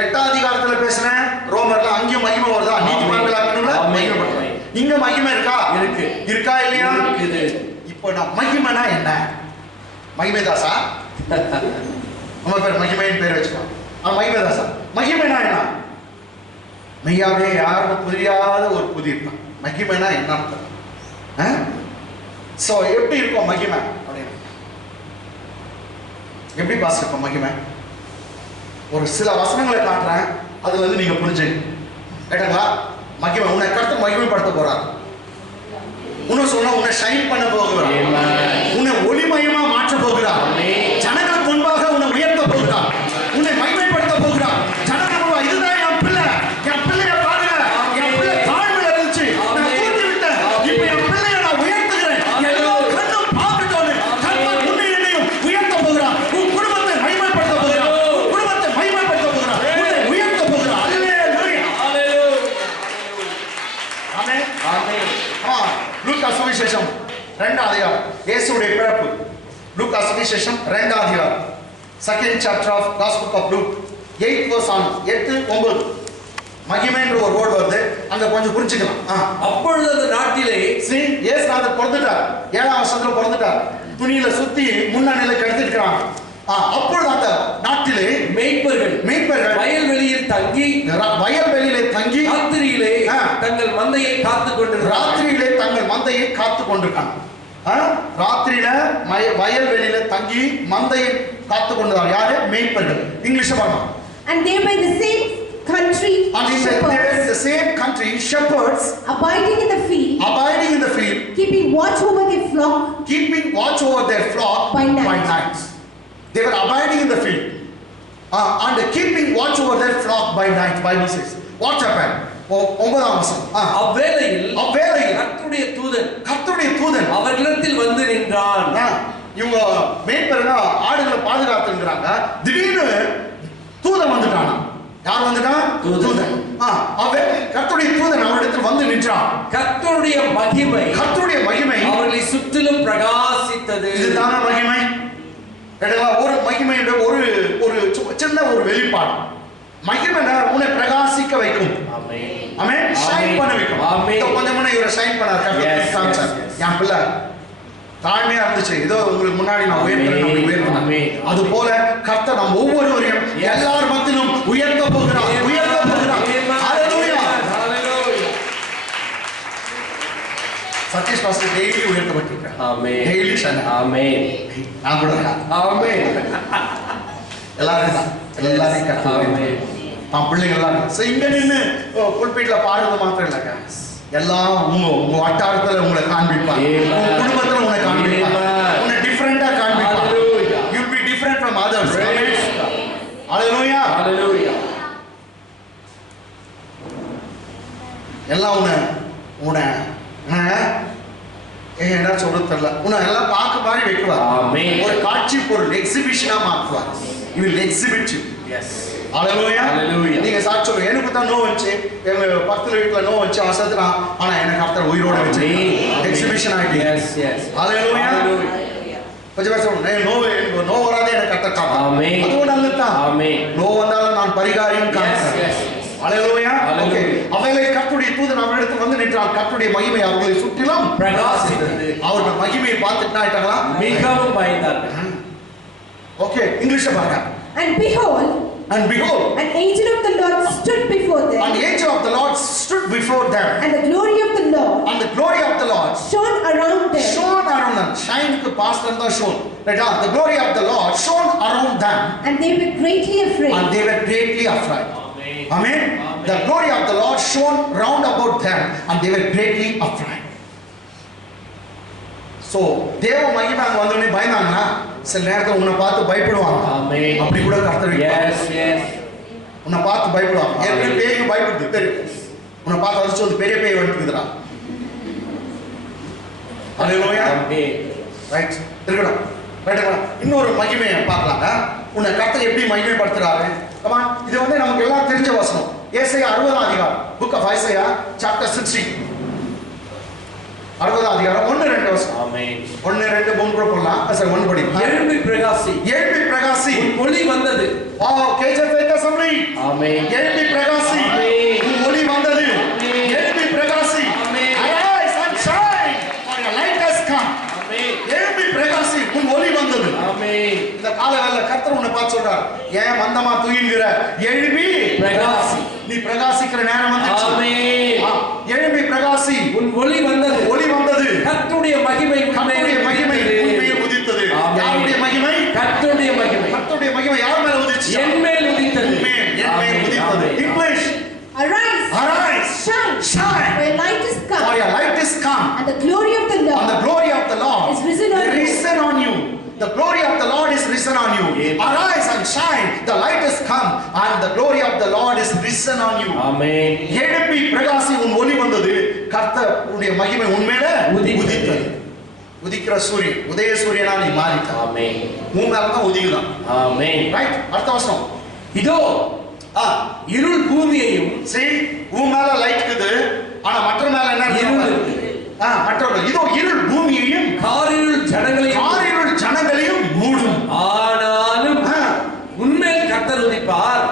8 அதிகாரத்துல பேசுறேன், ரோமர்ல அங்கேயும் மகிமை வருதா? நீதிமான்களாக்கணும்ல மகிமை பண்றேன். இங்க மகிமை இருக்கா? இருக்கு. இருக்கா இல்லையா? இருக்குது. இப்போ நான் மகிமைனா என்ன? மகிமைதாசா? நம்ம பேர் மகிமையின் பேர் வச்சுக்கோ. மகிமைதாசா. மகிமைனா என்ன? மெய்யாவே யாருக்கும் புரியாத ஒரு புதிர் தான். மகிமைனா என்ன அர்த்தம்? சோ எப்படி இருக்கும் மகிமை அப்படின்னு? எப்படி பாசிருக்கும் மகிமை? ஒரு சில வசனங்களை காட்டுறேன், அதுல இருந்து நீங்க புரிஞ்சுங்க. கேட்டங்களா? மகிமை, உன்னை கர்த்தர் மகிமைப்படுத்த போறார். இன்னும் சொன்னா உன்னை ஷைன் பண்ண போகிறார். உன்னை ஒளிமயமா மாற்ற போகிறார். ஜனங்களுக்கு முன்பாக உன்னை உயர்த்த போகிறார். உன்னை மகிமைப்படுத்த போகிறார். ஜனங்கள் முன்பாக இதுதான் என் பிள்ளை, என் பிள்ளைய பாருங்க, என் பிள்ளை தாழ்மையில இருந்துச்சு, நான் தூக்கி விட்டேன், இப்ப என் பிள்ளைய நான் உயர்த்துகிறேன், எல்லா கண்ணும் பார்க்கட்டும். கர்த்தர் உன்னை என்னையும் உயர்த்த போகிறார். உன் குடும்பத்தை மகிமைப்படுத்த போகிறார். உன் குடும்பத்தை மகிமைப்படுத்த போகிறார். உன்னை உயர்த்த போகிறார். அல்லேலூயா. ஆமென். ஆமென். லூக்கா சுவிசேஷம் 2ஆம் அதிகாரம், இயேசுவுடைய பிறப்பு. லூக்கா சுவிசேஷம் 2ஆம் அதிகாரம், second chapter of gospel of Luke, 8 verse 8-9. மகிமைன்ற ஒரு வேர்ட் வருது, அங்க கொஞ்சம் புரிஞ்சுக்கலாம். அப்பொழுது அந்த நாட்டிலே இயேசுநாதர் பிறந்துட்டார், 7ஆம் வருஷத்துல பிறந்துட்டார், துணியில சுத்தி முன்னணியில கெடுத்துக்கிறாங்க. அப்பொழுது அந்த நாட்டிலே மேய்ப்பர்கள் வயல்வெளியில் தங்கி ராத்திரியிலே தங்கள் மந்தையை காத்துக் கொண்டிருக்காங்க. ராத்திரியில வயல்வெளியில தங்கி மந்தையை காத்துக் கொண்டிருக்காங்க. யாரு? மேய்ப்பர்கள். இங்கிலீஷ்ல பாருங்க. And they were the same country shepherds abiding in the field, keeping watch over their flock by night. They were abiding in the field and keeping watch over their flock by night. Bible says. What happened? 9ஆம் வசனம். அவ்வேளையில் கர்த்தருடைய தூதன் அவர்களிடத்தில் வந்து நின்றான். இவங்க மேய்ப்பர்கள் ஆடுகளை பாதுகாத்துங்கறாங்க. திடீர்னு தூதன் வந்துட்டானா? யார் வந்துட்டான்? தூதன். கர்த்தருடைய தூதன் அவரிடத்தில் வந்து நின்றான். கர்த்தருடைய மகிமை அவர்களை சுற்றிலும் பிரகாசித்தது. இதுதான மகிமை. ஒரு மகிமையுடைய ஒரு சின்ன ஒரு வெளிப்பாடு. மகிமை உன்னை பிரகாசிக்க வைக்கும். ஆமென். ஷைன் பண்ண வைக்கும். கொஞ்சம் முன்ன இவரை ஷைன் பண்ணார். என் பிள்ளை தாழ்மையா இருந்துச்சு, இதோ உங்களுக்கு முன்னாடி நான் உயர்த்துறேன். அது போல கர்த்தர் நம்ம ஒவ்வொருவரையும் எல்லார் மத்தியிலும் உயர்த்த போகிறார். ஹல்லேலூயா. சதீஷ் பாஸ்டர் டெய்லி உயர்த்தப்பட்டிருக்கார். ஆமென். Daily Sunday. ஆமென். நான் கூட ஆமென். எல்லாரும் கர்த்தர். ஆமென். தான் பிள்ளைகள் எல்லாம் இங்க நின்று புல்பீட்ல பாடுறது மாத்திரம் இல்லைங்க, எல்லாம் உங்க வட்டாரத்துல உங்களை காண்பிப்பாங்க, உங்க குடும்பத்துல உங்களை காண்பிப்பாங்க, உன்னை டிஃபரெண்டா காண்பிப்பாங்க. You will be different from others. Hallelujah. Hallelujah. எல்லாம் உன்னை என்ன சொல்றது தெரியல, உன்னை எல்லாம் பார்க்க மாதிரி வைக்குவார். ஒரு காட்சி பொருள் எக்ஸிபிஷனா மாற்றுவார். He will exhibit you. Yes. Hallelujah. நீங்க சாட்சி சொல்லுங்க. எனக்கு தான் நோ வந்துச்சு, எங்க பக்கத்துல வீட்டுல நோ வந்துச்சு, அசத்துனா, ஆனா எனக்கு கர்த்தர் உயிரோட வச்சு எக்ஸிபிஷன் ஆயிட்டு. Yes, yes. Hallelujah. கொஞ்சம் பேச நோ வராதே எனக்கு கர்த்தர் காப்பா. அதுவும் நல்லதுதான். நோ வந்தாலும் நான் பரிகாரியும் காக்கிறேன். Hallelujah. Okay. அவளை கர்த்தருடைய தூதன் அவரிடத்தில் வந்து நின்றான். கர்த்தருடைய மகிமை அவர்களை சுற்றிலும் பிரகாசித்தது. அவர்கள் மகிமையை பார்த்துட்டு ஆயிட்டாங்களா? மிகவும் பயந்தார்கள். Okay, இங்கிலீஷ்ல பாருங்க. And behold, an angel of the Lord stood before them. And the angel of the Lord stood before them. And the glory of the Lord shone around them. Shine க்கு past and the shone. Right? The glory of the Lord shone around them. And they were greatly afraid. Amen. The glory of the Lord shone round about them and they were greatly afraid. So, தேவ மகிமை அங்க வந்தோடனே பயந்தாங்கன்னா சில நேரத்தில் உன்னை பார்த்து பயப்படுவாங்க. அப்படி கூட கர்த்தர் உன்னை பார்த்து பயப்படுவாங்க. ஏற்கனவே பேய்க்கு பயப்படுது தெரியும். உன்னை பார்த்து அது சொல்லி பெரிய பேய் வந்துக்குதுடா. ஹல்லேலூயா. ரைட் இருக்கணும். ரைட்டுங்களா? இன்னொரு மகிமையை பார்க்கலாங்க. உன்னை கர்த்தர் எப்படி மகிமைப்படுத்துறாரு? இது வந்து நமக்கு எல்லாம் தெரிஞ்ச வசனம். ஏசாயா 60ஆம் அதிகாரம், புக் ஆஃப் ஐசாயா சாப்டர் 60, 60ஆம் அதிகாரம் 1-2 வசனம். ஆமென். 1-2 3 கூட போடலாம். சரி 1 படி. எழும்பி பிரகாசி உன் ஒளி வந்தது. கேஜெஃபேக்க சம்ரி. ஆமென். எழும்பி பிரகாசி உன் ஒளி வந்தது. எழும்பி பிரகாசி. ஆமென். Arise and shine for your light has come. ஆமென். எழும்பி பிரகாசி உன் ஒளி வந்தது. ஆமென். இந்த காலவேளையில கர்த்தர் உன்னை பார்த்து சொல்றார், ஏன் மந்தமா தூங்குகிற? எழும்பி பிரகாசி. நீ பிரகாசிக்கிற நேரம் வந்துச்சு. ஆமென். எழும்பி பிரகாசி உன் ஒளி வந்தது. கர்த்தருடைய மகிமை உன்மேல் உதித்தது. யாருடைய மகிமை? கர்த்தருடைய மகிமை யார் மேல உதிச்சு? என் மேல் உதித்தது. English. Arise. Shine. shine, the light has come, and the glory of the Lord is risen on you. ஆமென். எழுப்பி பிரகாசி உன் ஒளி வந்தது, கர்த்தருடைய மகிமை உன்மேல உதித்தது. உதிக்கிற சூரியன், உதய சூரியனா நீ மாறிட்ட. ஆமென். உன் மேல தான் உதிக்குதான். ஆமென். ரைட், அடுத்த வசனம். இதோ இருள் பூமியையும், see, உன் மேல லைட் இருக்குது, ஆனா மற்ற மேல என்ன இருள் இருக்குது. மற்றவர்கள் இதோ இருள் பூமியையும் காரிருள் ஜனங்களையும் மூடும். ஆனாலும் உன்மேல் கர்த்தர் உதிப்பார்.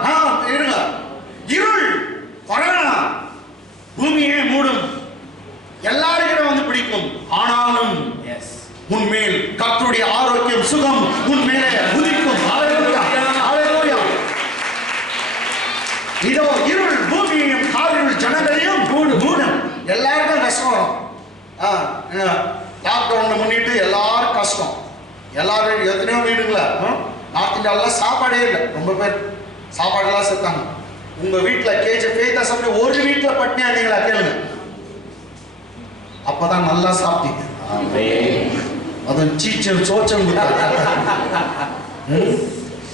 இருங்க, இருள் கொரோனா பூமியை மூடும், எல்லாருக்கும் வந்து பிடிக்கும், ஆனாலும் உன்மேல் கர்த்தருடைய ஆரோக்கியம் சுகம் உன்மேலே உதிக்கும். இதோ இருள் பூமியையும் காரிருள் ஜனங்களையும் மூடும். எல்லாருக்கும் கஷ்டம் வரும். லாக்டவுன் முன்னிட்டு எல்லாரும் கஷ்டம். எல்லாரும் எத்தனையோ வீடுங்களா நார்த் இந்தியாவில் சாப்பாடே இல்லை, ரொம்ப பேர் சாப்பாடெல்லாம் சேர்த்தாங்க. உங்க வீட்டில் கேஜி சாப்பிட்டு ஒரு வீட்டில் பட்டினியா இருந்தீங்களா கேளுங்க, அப்பதான் நல்லா சாப்பிட்டீங்க. அதுவும் சீச்சல் சோச்சல்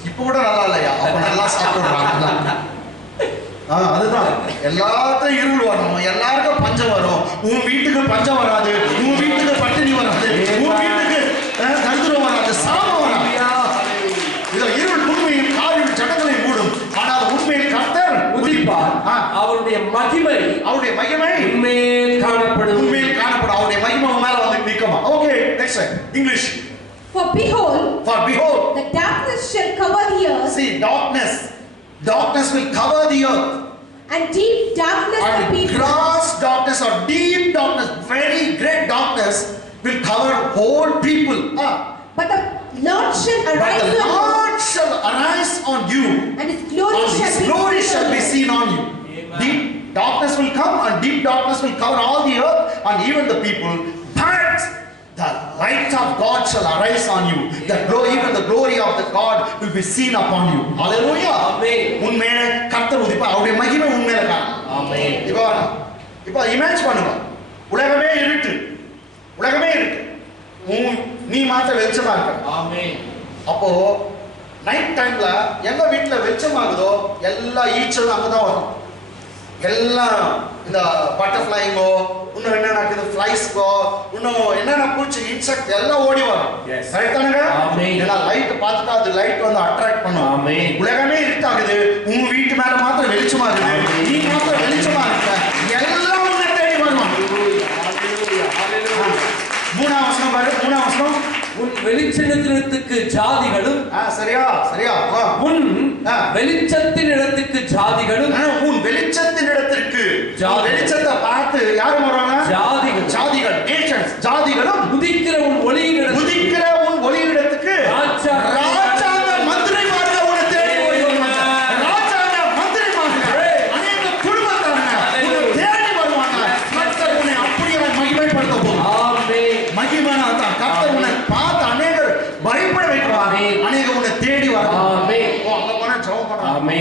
இப்ப கூட நல்லா இல்லையா, அப்ப நல்லா சாப்பிடுறாங்க. அதுதான் எல்லாத்தையும் இருள் வரும், எல்லாருக்கும் பஞ்சம் வரும். உன் வீட்டுக்கு பஞ்சம் வராது, உன் வீட்டுக்கு பட்டினி வராது, உன் வீட்டுக்கு தரித்திரம் வராது, சாபம் வராது. இதோ இருள் பூமியின் காரிருள் ஜனங்களை மூடும், ஆனால் உண்மையில் கர்த்தர் உதிப்பார். அவருடைய மகிமை உண்மையில் காணப்படும். அவருடைய மகிமை மேல வந்து நிற்குமா? Okay, next English. For behold, the darkness shall cover the earth. See, darkness will cover the earth. And deep darkness the people. Gross darkness or deep darkness, very great darkness will cover whole people. But the Lord shall arise on you. And His glory shall be seen on you. Deep darkness will come, and deep darkness will cover all the earth and even the people. But the light of God shall arise on you. Even the glory of the God will be seen upon you. Hallelujah. Amen. உன்மேல கர்த்தர் உதிப்பார், அவருடைய மகிமை உன்மேல காணும். ஆமென். இப்போ image பண்ணுங்க, உலகமே இருட்டு, நீ மாத்த வெளிச்சமா இருக்க. ஆமென். அப்போ நைட் டைம்ல எங்க வீட்டுல வெளிச்சமாகுதோ எல்லா ஈச்சலும் அங்கதான் வரும். எல்லாம் இந்த பட்டர்ஃப்ளைங்கோ, இன்னும் என்னென்ன ஃப்ளைஸ்கோ, இன்னும் என்னென்ன பூச்சி இன்செக்ட் எல்லாம் ஓடி வரும். ரைட் தானுங்க? ஏன்னா லைட் பார்த்துட்டா அது லைட் வந்து அட்ராக்ட் பண்ணும். உலகமே இருட்டாகுது, உன் வீட்டு மேல மாத்திரம் வெளிச்சமாகுது, நீ மாத்திரம் வெளிச்சமா இருக்க, எல்லாம் உன்னை தேடி வருவாங்க. மூணாம் வசனம் பாரு, உன் வெளிச்சத்தினத்துக்கு ஜாதிகளும், சரியா உன் வெளிச்சத்தின் இடத்துக்கு ஜாதிகளும், உன் வெளிச்சத்தின் இடத்திற்கு வெளிச்சத்தை பார்த்து யாரும் வருவாங்க? ஜாதிகள் நேஷன்ஸ், ஜாதிகளும் உதிக்கிற உன் ஒளியின் இடத்துக்கு ராஜாங்க மந்திரிமார்கள் உன்னை தேடி வருவாங்க. ராஜாங்க மந்திரிமார்கள் அநேக குடும்பத்தாரங்க உன்னை தேடி வருவாங்க. கர்த்தர் உன்னை அப்படியே மகிமைப்படுத்த போகிறார். மகிமைனா தான் கர்த்தர் உன்னை பார்த்து அநேகர் பயப்பட வைப்பாங்க, அநேக உன்னை தேடி வருவாங்க. அங்க போனா ஜெபம் பண்றாங்க,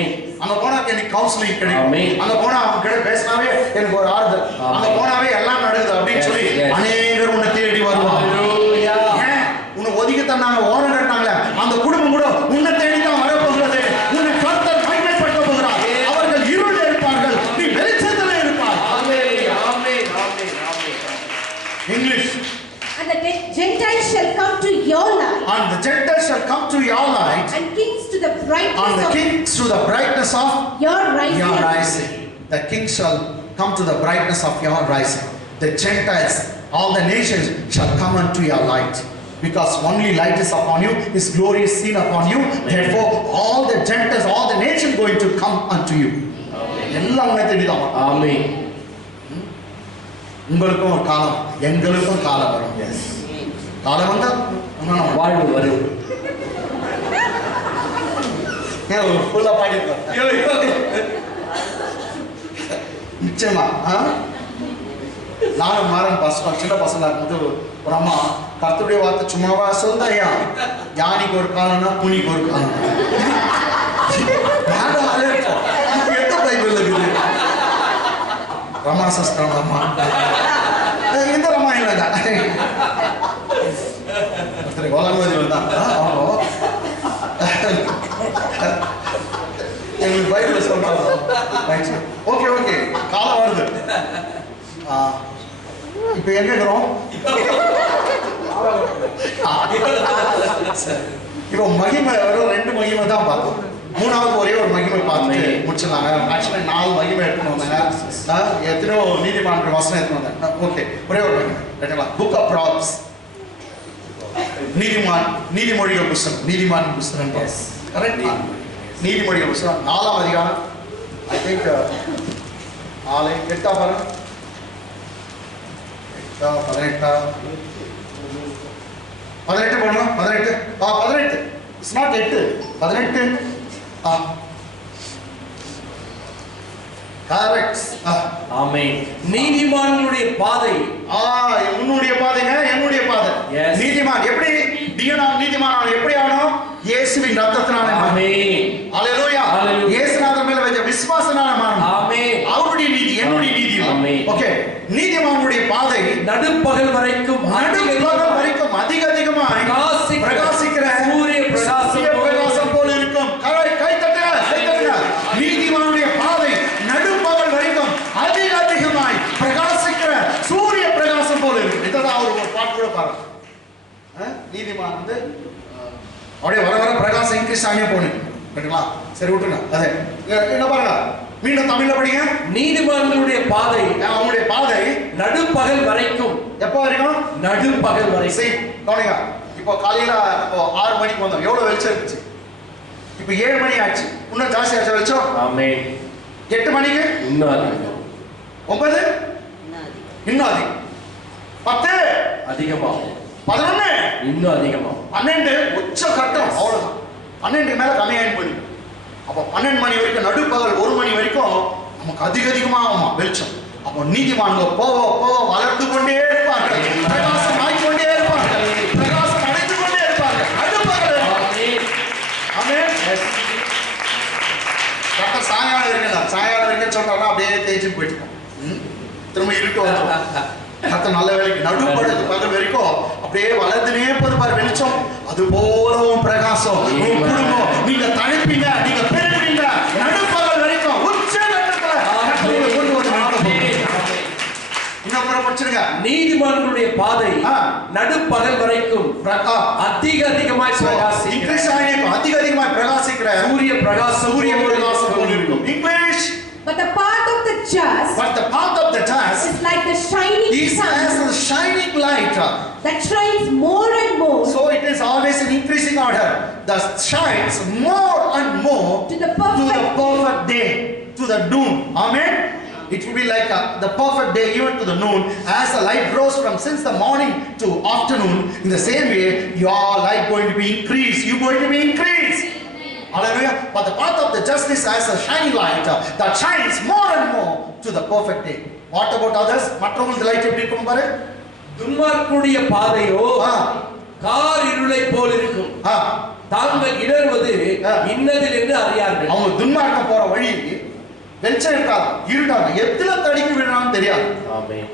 அங்க போனா எனக்கு கவுன்சிலிங் கிடைக்கும், அங்க போனா அவங்க கிட்ட பேசினாவே எனக்கு ஒரு ஆறுதல், அங்க போனாவே எல்லாம் நடக்குது அப்படின்னு சொல்லி அநேகர் உன்னை தேடி வருவாங்க. உன்னை ஒதுக்கித்தான் நாங்க ஓரம் கட்டினாங்களே அந்த குடும்பம் கூட உன்னை தேடி தான் வரப்போகிறது. உன்னை கர்த்தர் மகிமைப்படுத்த போகிறார். அவர்கள் இருள் இருப்பார்கள், நீ வெளிச்சத்தில் இருப்பாய். English. And the Gentiles shall come to your light. And the Gentiles shall come to your light. And kings to the brightness and the kings to the brightness of your rising. The kings shall come to the brightness of your rising. The Gentiles, all the nations shall come unto your light. Because only light is upon you, His glory is seen upon you. Therefore, all the Gentiles, all the nations going to come unto you. எல்லாம் உன்னை தேடிதான். ஆமென். உங்களுக்கும் ஒரு காலம், எங்களுக்கும் காலம் வரும். காலம் வந்தா வாழ்வு வரும். ஃபுல்லா பாடிருக்கோம் நிச்சயமா. நானும் மாறன் பாஸ்டர் சின்ன பசங்க இருக்கும்போது ஒரு அம்மா கர்த்தருடைய வார்த்தை சும்மாவா சொல்லுதாயா, யானைக்கு ஒரு காலம்னா புனிக்கு ஒரு காலம். எந்த பைபிள் இருக்குது? ரமாசஸ்திரம் அம்மா, இந்த ரமாயணம் தான் கோலமதி தான். ஓகே ஓகே காலம் வருது. இப்போ எங்க இருக்கிறோம்? இப்போ மகிமை வெறும் 2 மகிமை தான் பார்த்தோம். மூணாவது ஒரே ஒரு மகிமை பார்த்து முடிச்சிடலாங்க. ஆக்சுவலி 4 மகிமை எடுத்துன்னு வந்தாங்க. எத்தனையோ நீதிமான்கள் வசனம் எடுத்துன்னு வந்தாங்க. ஓகே ஒரே ஒரு மகிமை கேட்டலாம். புக் ஆஃப் ப்ராப்ஸ், நீதிமொழிகள் புஸ்தகம், நீதிமான் புஸ்தகம் கரெக்ட். நீதிமொழிகள் புஸ்தகம் 4ஆம் அதிகாரம், ஐ திங்க் 8ஆம் பாருங்க, 18 போடணும். 18 இட்ஸ் நாட் 8, 18 கரெக்ட். ஆமென். நீதிமான்களுடைய பாதை, உன்னுடைய பாதைங்க என்னுடைய பாதை. நீதிமான் எப்படி நீதிமான் எப்படி ஆனோம்? இயேசுவின் ரத்தத்தினால. ஆமென். ஹalleluya. இயேசுநாதர் மேல வச்ச விசுவாசனால மாறணும். ஆமென். அவருடைய நீதி என்னுடைய நீதி. ஆமென். ஓகே. நீதிமானுடைய பாதை நடுப்பகல் வரைக்கும் அதிகமாய் பிரகாசிக்கிற சூரிய பிரகாசம் போல இருக்கும். கை தட்டுங்க. நீதிமானுடைய பாதை நடுப்பகல் வரைக்கும் அதிகமாய் பிரகாசிக்கிற சூரிய பிரகாசம் போல இருக்கும். இதான் ஒரு பாட்டு கூட பாருங்க. நீதிமான் வந்து அப்படியே வர பிரகாசம் இன்க்ரீஸ் ஆகியே போகணும். கேட்டுங்களா? சரி விட்டுருங்க. அதே என்ன பாருங்க, மீண்டும் தமிழ்ல படிங்க. நீதிமான்களுடைய பாதை, அவங்களுடைய பாதை நடுப்பகல் வரைக்கும். எப்போ வரைக்கும்? நடுப்பகல் வரை. சரி கவனிங்க. இப்போ காலையில 6 மணிக்கு வந்தோம், எவ்வளவு வெளிச்சம் இருந்துச்சு? இப்போ 7 மணி ஆச்சு, இன்னும் ஜாஸ்தி ஆச்சு வெளிச்சம். ஆமென். 8 மணிக்கு இன்னும் அதிகம். 9 இன்னும் அதிகம். 10 அதிகமாகும். 11 இன்னும் அதிகமாகும். 12 உச்ச கட்டம். அவ்வளவுதான். 12 மேல கம்மியாகி போயிடும். அப்போ 12 மணி வரைக்கும், நடுப்பகல் 1 மணி வரைக்கும் நமக்கு அதிகமாகுமா வெளிச்சம். அப்போ நீதிமான்கள் போக வளர்ந்து கொண்டே இருப்பார்கள், பிரகாசம் ஆகிக்கொண்டே இருப்பார்கள், பிரகாசம் அடைந்து கொண்டே இருப்பார்கள். நடுப்பகல். ஆமென். டாக்டர் சாயங்காலம் இருக்குன்னு சொல்றாங்க, அப்படியே தேய்ச்சி போயிட்டு திரும்ப இருட்டு வந்து கர்த்தர் நல்ல வேலைக்கு நடுப்பகல் வரைக்கும் அப்படியே வளர்ந்துனே போது பாரு வெளிச்சம். அது போலவும் பிரகாசம் குடும்பம் நீங்க தழைப்பீங்க, நீங்க பெருவீங்க. நடுப்பகல் வரைக்கும் உச்ச கட்டத்துல கொண்டு வந்து இன்னொரு படிச்சிருங்க. நீதிமான்களுடைய பாதை நடுப்பகல் வரைக்கும் அதிகமாய் பிரகாசிக்கிற சூரிய பிரகாசம் போல இருக்கும். English. But the path of the just is like the shining light that shines more and more. So it is always in increasing order. That shines more and more to the perfect day, to the noon. Amen. It will be like the perfect day even to the noon. As the light grows from since the morning to afternoon, in the same way your light going to be increased. You going to be increased. Hallelujah. But the path of the justice as a shining light that shines more and more to the perfect day. What about others? மற்றவங்களுக்கு light எப்படி இருக்கும் பாரு. துன்மார்க்கருடைய பாதையோ car இருளை போல் இருக்கும். தாங்கள் இடறுவது இன்னதில் என்று அறியார்கள். அவங்க துன்மார்க்கம் போற வழி வெளிச்சம் இருக்காது, இருட்டாங்க. எத்தனை தடிக்கு விழுறான்னு தெரியாது. ஆமென்.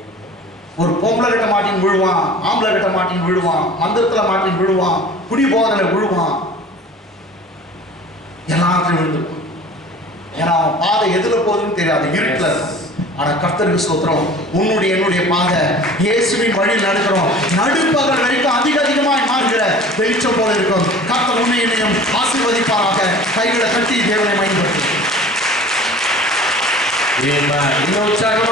ஒரு பொம்பளை கிட்ட மாட்டின் விழுவான், ஆம்பளை கிட்ட மாட்டின் விழுவான், மந்திரத்துல மாட்டின் விழுவான், குடி போதல விழுவான், எல்லாத்தையும் விழுந்துருவான். ஏன்னா அவன் பாதை எதுல போகுதுன்னு தெரியாது, இருட்டுல. ஆனா கர்த்தருக்கு ஸ்தோத்திரம், உன்னுடைய என்னுடைய பாதை இயேசுவின் வழியில் நடக்கிறோம். நடுப்பகல் வரைக்கும் அதிகமாய் மாறுகிற வெளிச்சம் போல இருக்கும். கர்த்தர் உன்னை என்னையும் ஆசீர்வதிப்பாராக. கைகளை கட்டி தேவனை மகிமைப்படுத்தும். இன்னும் உற்சாகமா